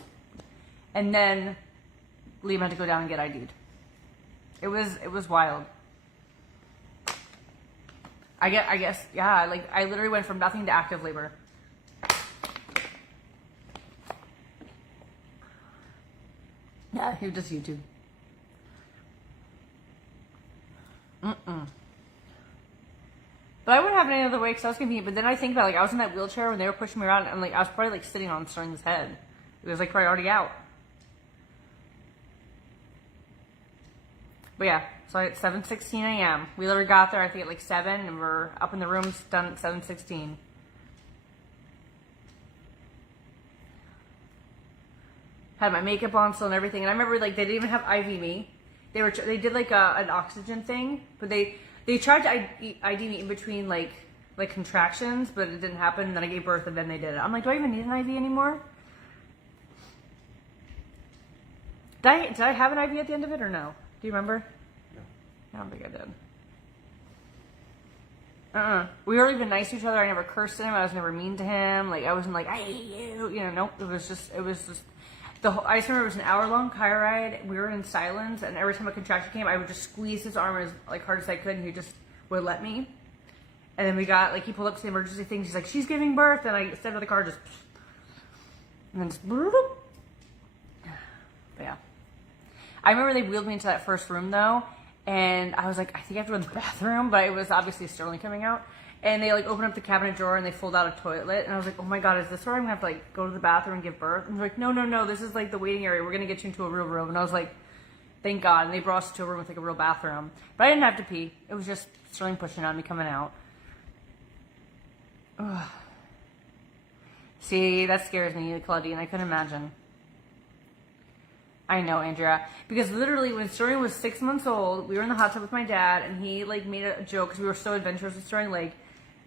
and then Liam had to go down and get ID'd. It was wild. I guess, yeah, like I literally went from nothing to active labor. Yeah, he was just YouTube. But I wouldn't have it any other way because I was confused. But then I think about like I was in that wheelchair when they were pushing me around, and like I was probably like sitting on Sterling's head. It was like probably already out. But yeah, so at 7:16 a.m. we literally got there I think at like 7, and we're up in the rooms done at 7:16. Had my makeup on still and everything, and I remember like they didn't even have IV me. They did like an oxygen thing, but they tried to ID me in between like contractions, but it didn't happen. And then I gave birth, and then they did it. I'm like, do I even need an IV anymore? Did I have an IV at the end of it or no? Do you remember? No. I don't think I did. We were even nice to each other. I never cursed at him. I was never mean to him. Like I wasn't like I hate you. You know, nope. It was just. I just remember it was an hour-long car ride. We were in silence, and every time a contraction came, I would just squeeze his arm as like hard as I could, and he just would let me. And then we got like he pulled up to the emergency thing. She's like, "She's giving birth," and I stepped out of the car, just and then just. But yeah, I remember they wheeled me into that first room though, and I was like, I think I have to go to the bathroom, but it was obviously Sterling coming out. And they like opened up the cabinet drawer and they pulled out a toilet. And I was like, oh my God, is this where I'm gonna have to like go to the bathroom and give birth? And they're like, no, this is like the waiting area. We're gonna get you into a real room. And I was like, thank God. And they brought us to a room with like a real bathroom. But I didn't have to pee. It was just Sterling pushing on me coming out. Ugh. See, that scares me, Claudine. I couldn't imagine. I know, Andrea. Because literally when Sterling was 6 months old, we were in the hot tub with my dad, and he like made a joke because we were so adventurous with Sterling, like,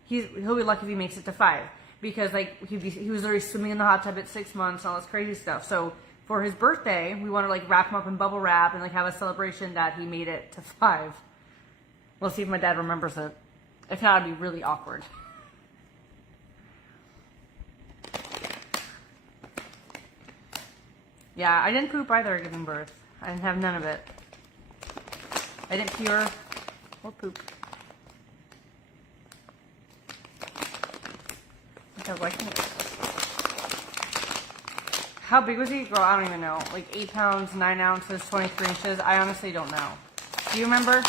he'll be lucky if he makes it to 5 because like he was literally swimming in the hot tub at 6 months and all this crazy stuff. So for his birthday, we want to like wrap him up in bubble wrap and like have a celebration that he made it to 5. We'll see if my dad remembers it. If not, it'd be really awkward. Yeah, I didn't poop either giving birth. I didn't have none of it. I didn't pee or poop. How big was he? Girl, I don't even know. Like 8 pounds, 9 ounces, 23 inches. I honestly don't know. Do you remember?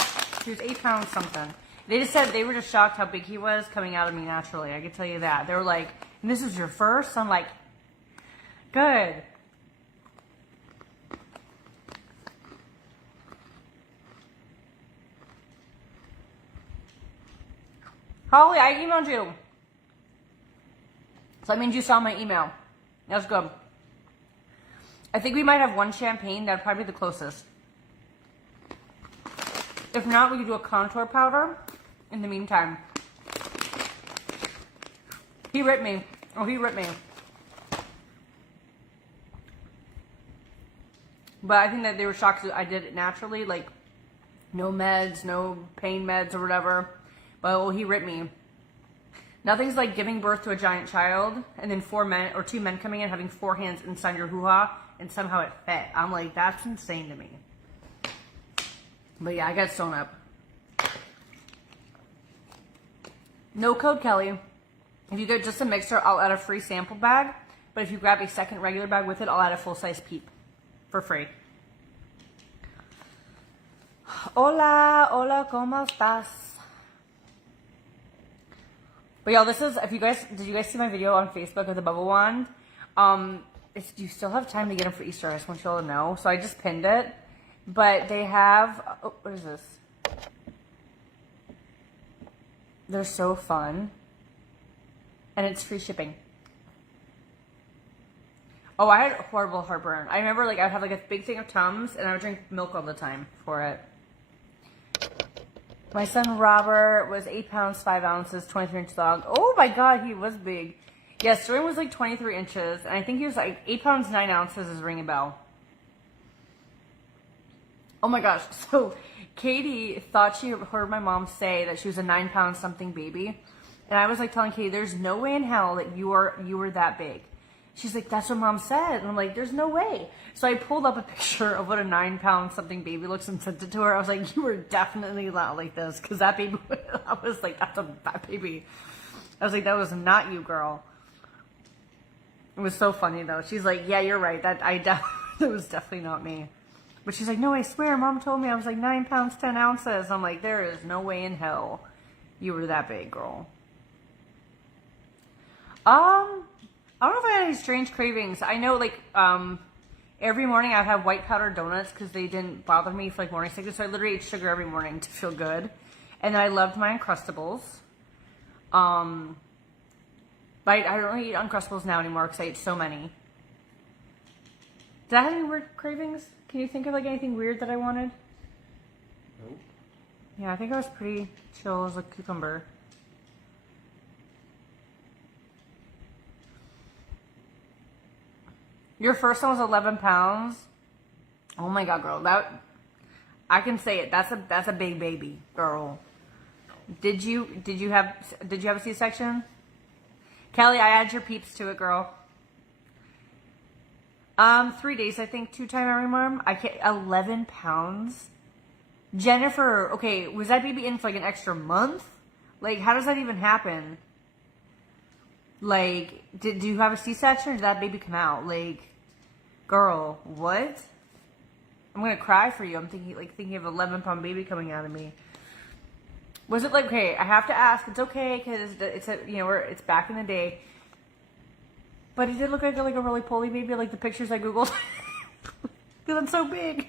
He was 8 pounds something. They just said they were just shocked how big he was coming out of me naturally. I can tell you that. They were like, and this is your first? I'm like, good. Holly, I emailed you. So that means you saw my email. That's good. I think we might have one champagne. That'd probably be the closest. If not, we could do a contour powder in the meantime. He ripped me. Oh, he ripped me. But I think that they were shocked that I did it naturally. Like, no meds, no pain meds or whatever. But, oh, he ripped me. Nothing's like giving birth to a giant child and then 4 men or 2 men coming in having 4 hands inside your hoo-ha and somehow it fit. I'm like, that's insane to me. But yeah, I got sewn up. No code, Kelly. If you get just a mixer, I'll add a free sample bag. But if you grab a second regular bag with it, I'll add a full-size peep for free. Hola, hola, ¿cómo estás? But y'all, this is, did you guys see my video on Facebook of the bubble wand? You still have time to get them for Easter. I just want you all to know. So I just pinned it. But they have, oh, what is this? They're so fun. And it's free shipping. Oh, I had horrible heartburn. I remember like I would have like a big thing of Tums and I would drink milk all the time for it. My son Robert was 8 pounds, 5 ounces, 23-inch dog. Oh my God, he was big. Yes, Sterling was like 23 inches. And I think he was like 8 pounds, 9 ounces is ringing a bell. Oh my gosh. So Katie thought she heard my mom say that she was a 9 pound something baby. And I was like telling Katie, there's no way in hell that you were that big. She's like, that's what mom said. And I'm like, there's no way. So I pulled up a picture of what a 9 pound something baby looks and sent it to her. I was like, you were definitely not like this. Because that baby, I was like, that's a fat baby. I was like, that was not you, girl. It was so funny though. She's like, yeah, you're right. That was definitely not me. But she's like, no, I swear, mom told me I was like 9 pounds, 10 ounces. I'm like, there is no way in hell you were that big, girl. I don't know if I had any strange cravings. I know, like, every morning I have white powder donuts because they didn't bother me for, like, morning sickness. So I literally ate sugar every morning to feel good. And then I loved my Uncrustables. But I don't really eat Uncrustables now anymore because I ate so many. Did I have any weird cravings? Can you think of, like, anything weird that I wanted? Nope. Yeah, I think I was pretty chill as a cucumber. Your first one was 11 pounds. Oh my God, girl. I can say it. That's a big baby, girl. Did you have a C-section? Kelly, I add your peeps to it, girl. 3 days, I think, 2 times every mom. 11 pounds. Jennifer, okay, was that baby in for like an extra month? Like, how does that even happen? Like, do you have a C-section or did that baby come out? Like, girl, what? I'm gonna cry for you. I'm thinking of an 11-pound baby coming out of me. Was it like, okay, I have to ask, it's okay, because it's back in the day. But it did look like a really poly baby, like the pictures I Googled. Because it's so big.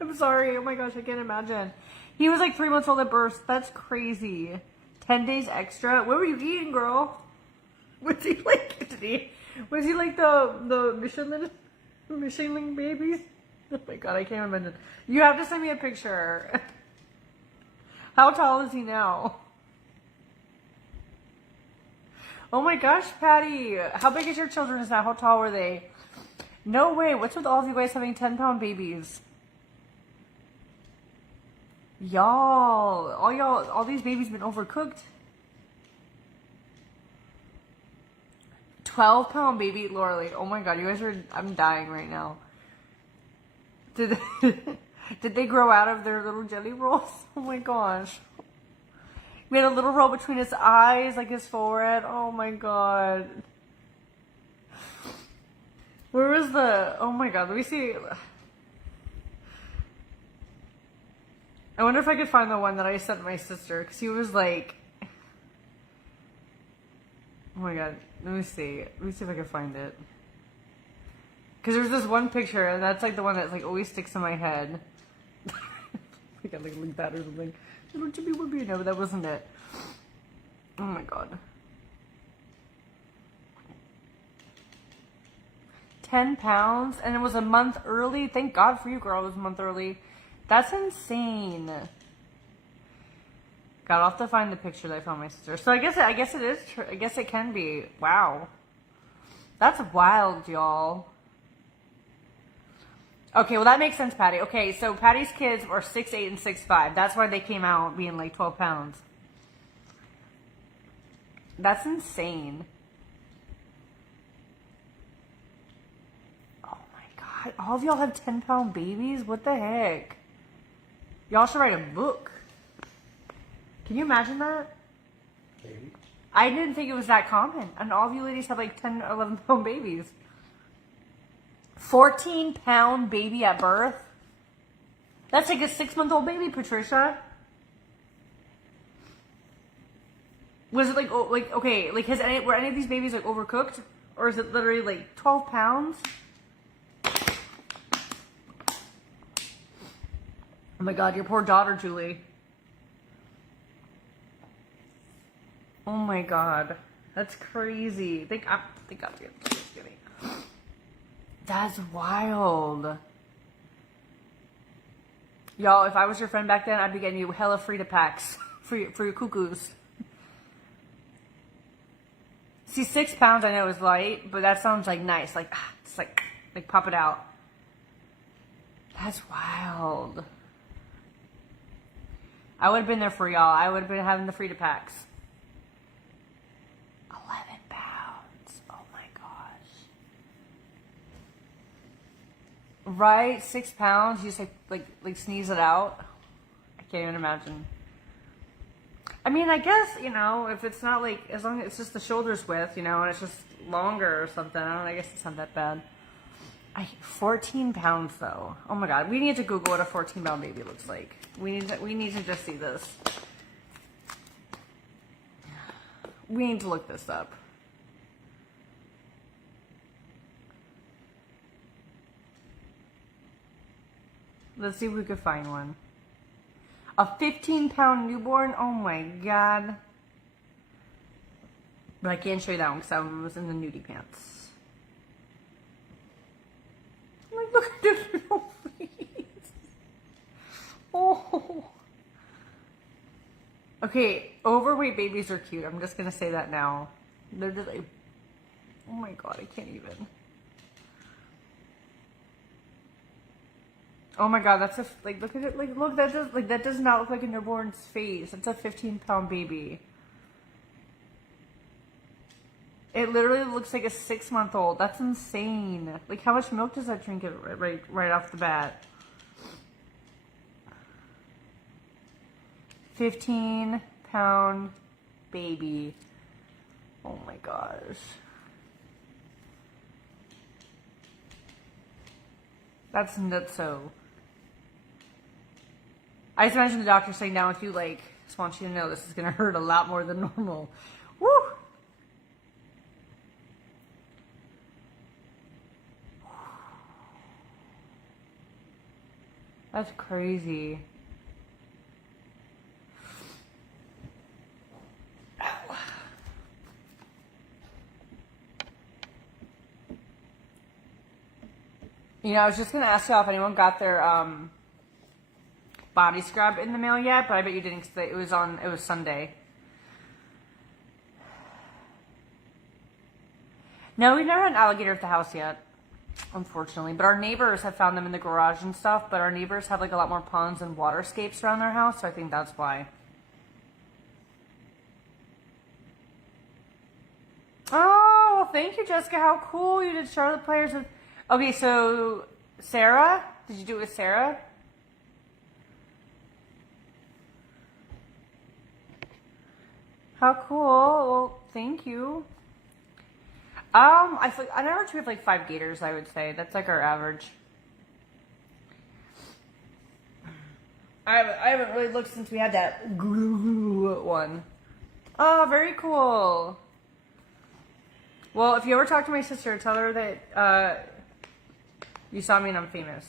I'm sorry. Oh my gosh, I can't imagine. He was like 3 months old at birth. That's crazy. 10 days extra. What were you eating, girl? Was he like the Michelin babies? Oh my God, I can't imagine. You have to send me a picture. How tall is he now? Oh my gosh, Patty. How big is your children now? How tall were they? No way. What's with all of you guys having 10-pound babies? All these babies been overcooked. 12-pound baby Laura. Oh my God, you guys I'm dying right now. Did they grow out of their little jelly rolls? Oh my gosh. He had a little roll between his eyes, like his forehead. Oh my God. Where was the? Oh my god, let me see. I wonder if I could find the one that I sent my sister, because he was like, oh my god, let me see if I can find it. Because there's this one picture, and that's like the one that like always sticks in my head. I got like that or something. Little chippy wimpy. No, but that wasn't it. Oh my god. 10 pounds, and it was a month early. Thank God for you, girl. It was a month early. That's insane. God, I'll have to find the picture that I found my sister. So I guess it is true. I guess it can be. Wow. That's wild, y'all. Okay, well that makes sense, Patty. Okay, so Patty's kids are 6'8" and 6'5". That's why they came out being like 12 pounds. That's insane. Oh my god. All of y'all have 10-pound babies? What the heck? Y'all should write a book. Can you imagine that? Maybe. I didn't think it was that common. And all of you ladies have like 10 or 11-pound babies. 14-pound baby at birth? That's like a 6-month-old baby, Patricia. Was it like, okay, like were any of these babies like overcooked? Or is it literally like 12 pounds? Oh my god, your poor daughter, Julie. Oh my god. That's crazy. Thank God for you. Just kidding. That's wild. Y'all, if I was your friend back then, I'd be getting you hella Frida packs for your cuckoos. See, 6 pounds I know is light, but that sounds like nice. Like, it's like pop it out. That's wild. I would have been there for y'all. I would have been having the Frida packs. 11 pounds. Oh my gosh. Right? 6 pounds. You just like sneeze it out. I can't even imagine. I mean, I guess, you know, if it's not like, as long as it's just the shoulders width, you know, and it's just longer or something, I don't know, I guess it's not that bad. 14 pounds though. Oh my god, we need to Google what a 14-pound baby looks like. We need to just see this. We need to look this up. Let's see if we could find one. A 15-pound newborn? Oh my god. But I can't show you that one because that one was in the nudie pants. Like, look at this little face. Oh. Okay, overweight babies are cute. I'm just gonna say that now. They're just like, oh my god, I can't even. Oh my god, that's like, look at it, like, look, that does not look like a newborn's face. It's a 15-pound baby. It literally looks like a 6-month-old. That's insane. Like, how much milk does that drink right off the bat? 15-pound baby. Oh my gosh. That's nutso. I just imagine the doctor sitting down with you like, just want you to know this is gonna hurt a lot more than normal. Woo! That's crazy. You know, I was just gonna ask y'all if anyone got their body scrub in the mail yet, but I bet you didn't because it was Sunday. No, we've never had an alligator at the house yet, unfortunately. But our neighbors have found them in the garage and stuff, but our neighbors have like a lot more ponds and waterscapes around their house, so I think that's why. Oh, thank you, Jessica. How cool you did Charlotte Players with... Okay, so Sarah, did you do it with Sarah? How cool. Well, thank you. On average we have like 5 gators, I would say. That's like our average. I haven't really looked since we had that one. Oh, very cool. Well, if you ever talk to my sister, tell her that you saw me and I'm famous.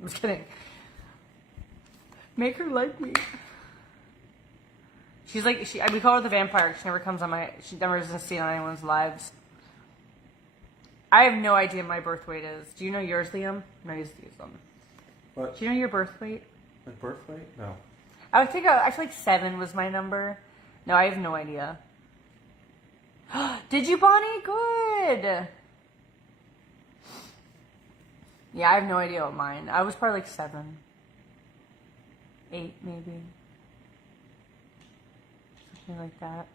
I'm just kidding. Make her like me. She's like, we call her the vampire. She never comes on she never is seen on anyone's lives. I have no idea what my birth weight is. Do you know yours, Liam? No, you just use them. What? Do you know your birth weight? My birth weight? No. I feel like 7 was my number. No, I have no idea. Did you, Bonnie? Good. Yeah, I have no idea what mine. I was probably like 7. 8, maybe. Something like that.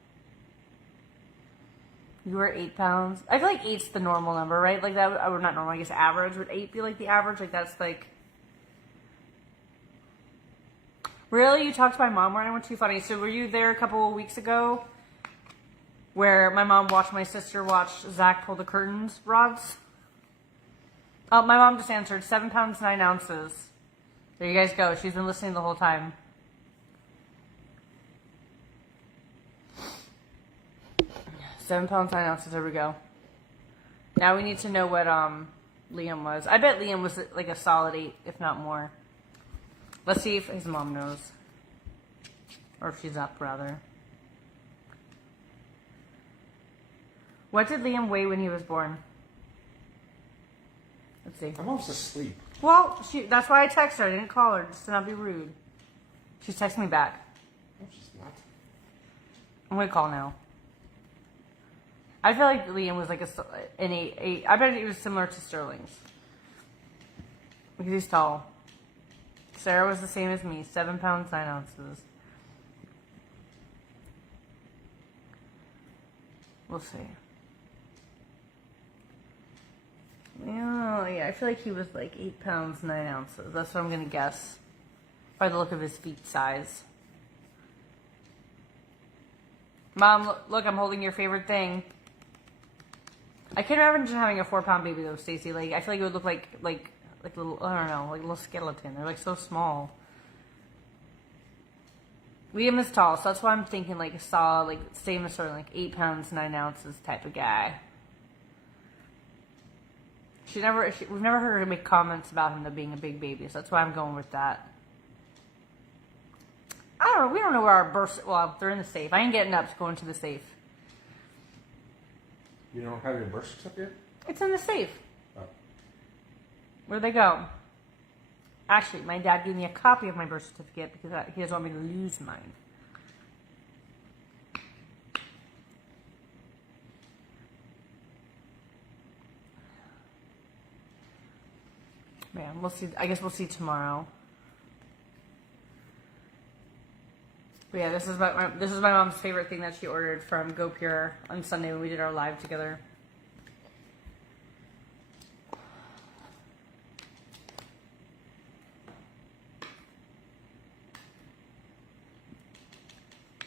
You were 8 pounds. I feel like 8's the normal number, right? Like that, or not normal, I guess average. Would 8 be like the average? Like that's like... Really? You talked to my mom when I went? Too funny. So were you there a couple of weeks ago where my mom watched my sister watch Zach pull the curtains rods? Oh, my mom just answered 7 pounds 9 ounces. There you guys go. She's been listening the whole time. £7 pounds 9 ounces. There we go. Now we need to know what Liam was. I bet Liam was like a solid 8, if not more. Let's see if his mom knows. Or if she's up, rather. What did Liam weigh when he was born? Let's see. My mom's asleep. Well, that's why I texted her. I didn't call her, just to not be rude. She's texting me back. No, she's not. I'm going to call now. I feel like Liam was like an 8. I bet he was similar to Sterling's. Because he's tall. Sarah was the same as me, 7 pounds 9 ounces. We'll see. Yeah, I feel like he was like 8 pounds 9 ounces. That's what I'm gonna guess by the look of his feet size. Mom, look, I'm holding your favorite thing. I can't imagine having a 4-pound baby though, Stacey. Like, I feel like it would look like little, I don't know, like a little skeleton. They're like so small. Liam is tall, so that's why I'm thinking like a solid, like same as sort of like 8 pounds 9 ounces type of guy. We've never heard her make comments about him being a big baby, so that's why I'm going with that. I don't know. We don't know where our birth. Well, they're in the safe. I ain't getting up to go into the safe. You don't have your birth certificate? It's in the safe. Oh. Where'd they go? Actually, my dad gave me a copy of my birth certificate because he doesn't want me to lose mine. Man, we'll see. I guess we'll see tomorrow. But yeah, this is my mom's favorite thing that she ordered from Go Pure on Sunday when we did our live together.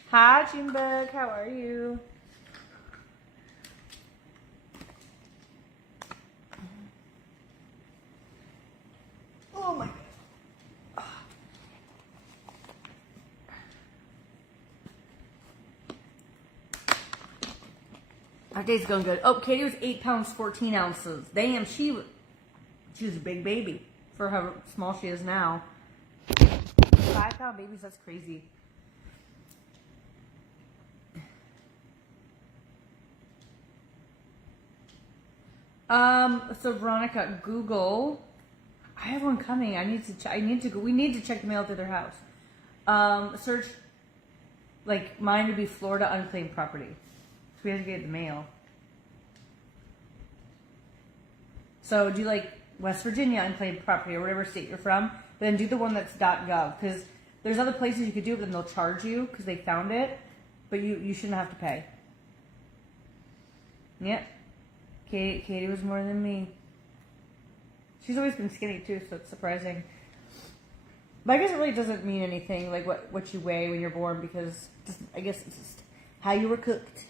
Hi, Junebug. How are you? Oh my God. Our day's going good. Oh, Katie was 8 pounds 14 ounces. Damn, she was a big baby for how small she is now. 5-pound babies, that's crazy. So Veronica, Google. I have one coming. We need to check the mail through their house. Search, like, mine would be Florida unclaimed property. So we have to get the mail. So do like West Virginia unclaimed property or whatever state you're from, but then do the one that's .gov, because there's other places you could do it, but then they'll charge you because they found it, but you shouldn't have to pay. Yep. Katie was more than me. She's always been skinny too, so it's surprising. But I guess it really doesn't mean anything, like what you weigh when you're born, because I guess it's just how you were cooked.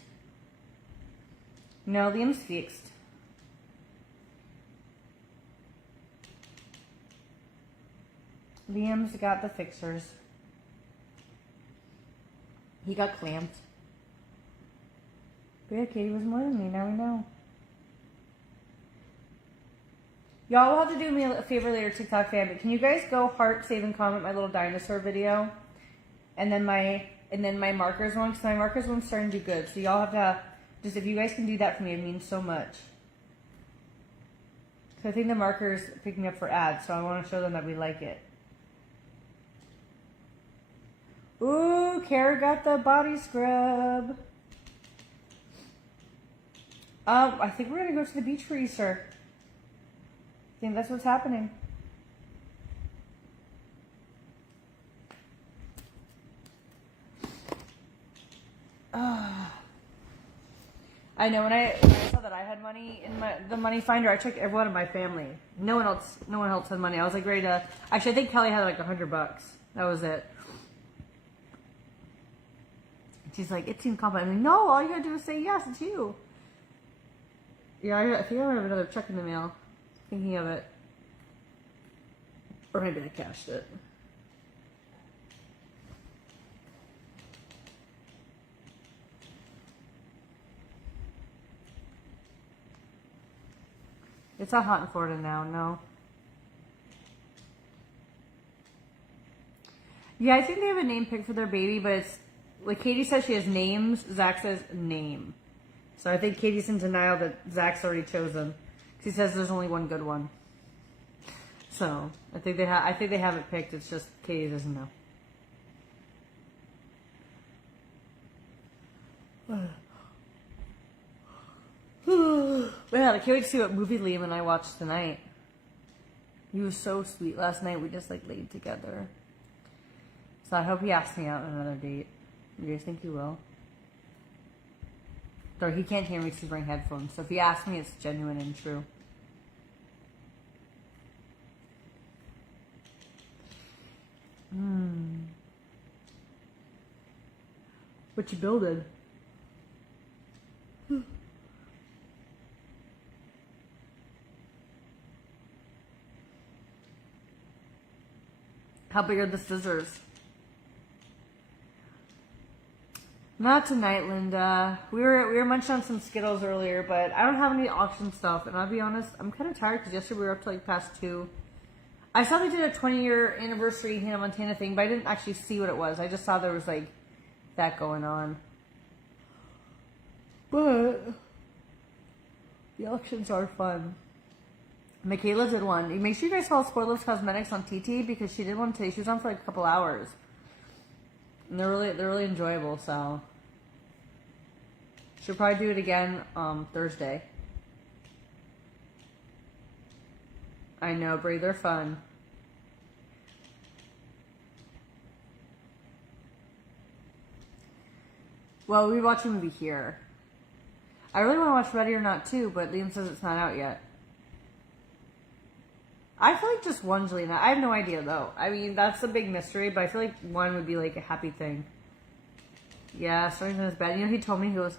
No, Liam's fixed. Liam's got the fixers. He got clamped. But yeah, Katie was more than me, now we know. Y'all will have to do me a favor later, TikTok fan, but can you guys go heart, save, and comment my little dinosaur video? And then my markers one, because my markers one's starting to do good. So y'all have to, just if you guys can do that for me, it means so much. So I think the marker's picking up for ads, so I want to show them that we like it. Ooh, Kara got the body scrub. I think we're gonna go to the beach for Easter. I think that's what's happening. I know when I saw that I had money in the money finder, I checked everyone in my family. No one else had money. I was like ready to. Actually, I think Kelly had like $100. That was it. She's like, it seemed complicated. I'm like, no, all you gotta do is say yes, it's you. Yeah, I think I might have another check in the mail. Thinking of it. Or maybe I cashed it. It's not hot in Florida now, no. Yeah, I think they have a name picked for their baby, but it's like Katie says she has names, Zach says name. So I think Katie's in denial that Zach's already chosen. He says there's only one good one. So I think they have it picked. It's just Katie doesn't know. Yeah, I can't wait to see what movie Liam and I watched tonight. He was so sweet last night. We just like laid together. So I hope he asks me out on another date. You guys think he will? Or he can't hear me because he's wearing headphones. So if he asks me, it's genuine and true. What you building? How big are the scissors? Not tonight, Linda. We were munching on some Skittles earlier, but I don't have any auction stuff. And I'll be honest, I'm kind of tired because yesterday we were up to like past 2. I saw they did a 20-year anniversary Hannah Montana thing, but I didn't actually see what it was. I just saw there was like that going on. But the auctions are fun. Michaela did one. Make sure you guys follow Spoilers Cosmetics on TT because she did one today. She was on for like a couple hours. And they're really enjoyable, so she'll probably do it again Thursday. I know, Brie, they're fun. Well, we watch a movie here. I really want to watch Ready or Not too, but Liam says it's not out yet. I feel like just one, Jelena. I have no idea, though. I mean, that's a big mystery, but I feel like one would be, like, a happy thing. Yeah, starting is bad. You know, he told me, he goes,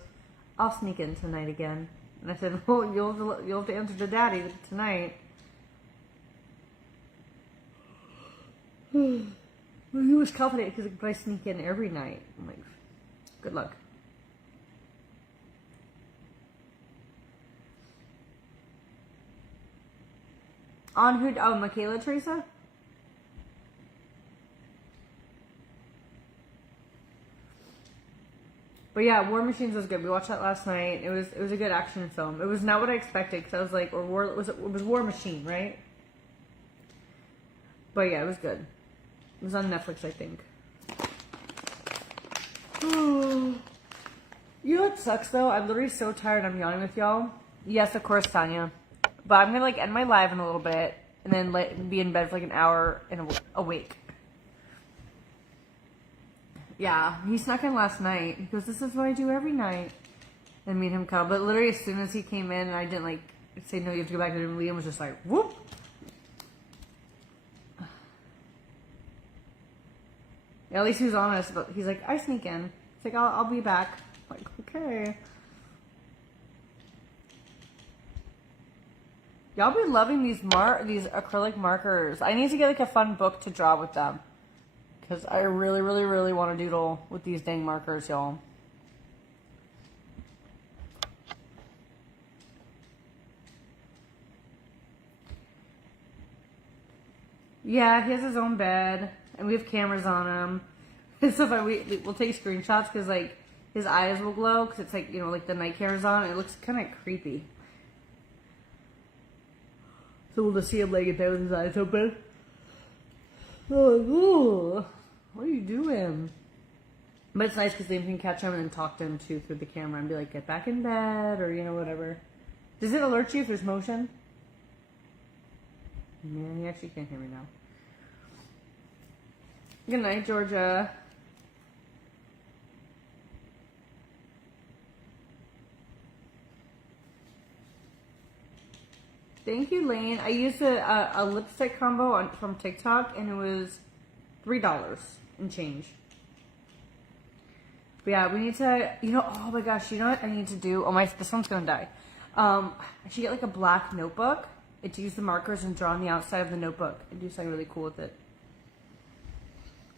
I'll sneak in tonight again. And I said, well, you'll have to answer to Daddy tonight. Well, he was confident because he could probably sneak in every night. I'm like, good luck. On who? Oh, Michaela, Teresa? But yeah, War Machines was good. We watched that last night. It was a good action film. It was not what I expected because I was like, it was War Machine, right? But yeah, it was good. It was on Netflix, I think. You know what sucks though? I'm literally so tired. I'm yawning with y'all. Yes, of course, Tanya. But I'm gonna like end my live in a little bit and then be in bed for like an hour and awake. Yeah, he snuck in last night. He goes, "This is what I do every night." And me and him cuddle. But literally, as soon as he came in, and I didn't like say no, you have to go back to the room. Liam was just like, "Whoop." Yeah, at least he was honest. But he's like, "I sneak in." It's like, "I'll be back." I'm like, okay. Y'all be loving these acrylic markers. I need to get like a fun book to draw with them. Because I really, really, really want to doodle with these dang markers, y'all. Yeah, he has his own bed. And we have cameras on him. It's so funny. We'll take screenshots because like his eyes will glow. Because it's like, you know, like the night camera's on. And it looks kind of creepy. So we'll just see him laying in bed with his eyes open. Oh, what are you doing? But it's nice because then you can catch him and then talk to him too through the camera and be like, get back in bed or, you know, whatever. Does it alert you if there's motion? Man, you actually can't hear me now. Good night, Georgia. Thank you, Lane. I used a lipstick combo from TikTok, and it was $3 and change. But yeah, we need to, you know, oh my gosh, you know what I need to do? Oh my, this one's gonna die. I should get like a black notebook and to use the markers and draw on the outside of the notebook and do something really cool with it.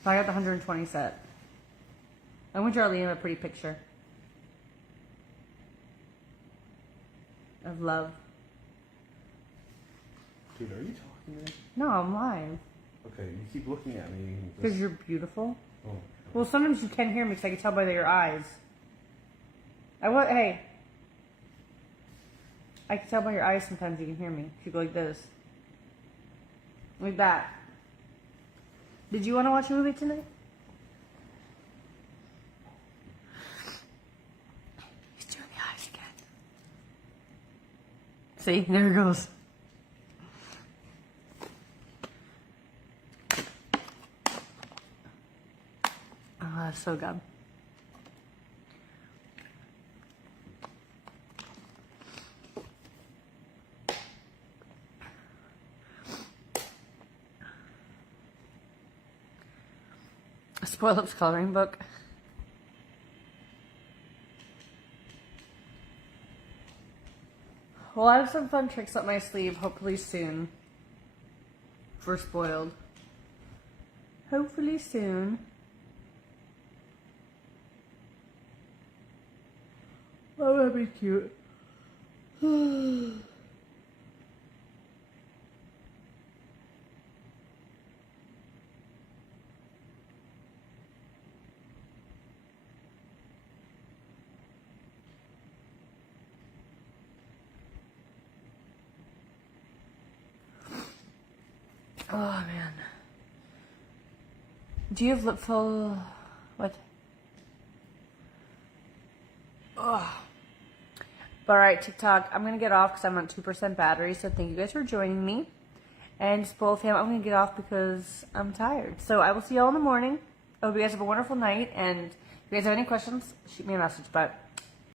So I got the 120 set. I want to draw Liam a pretty picture of love. Dude, are you talking to me? No, I'm live. Okay, you keep looking at me. Because you're beautiful. Oh. Well, sometimes you can hear me because I can tell by your eyes. Hey. I can tell by your eyes sometimes you can hear me. If you go like this. Like that. Did you want to watch a movie tonight? He's doing the eyes again. See? There it goes. Oh, that's so good. A Spoil Ups coloring book. Well, I have some fun tricks up my sleeve, hopefully soon. For Spoiled. Hopefully soon. Oh, that'd be cute. Oh, man. Do you have lip fill? What? Oh. But alright, TikTok, I'm going to get off because I'm on 2% battery. So thank you guys for joining me. And Spoil Fam, I'm going to get off because I'm tired. So I will see you all in the morning. I hope you guys have a wonderful night. And if you guys have any questions, shoot me a message. But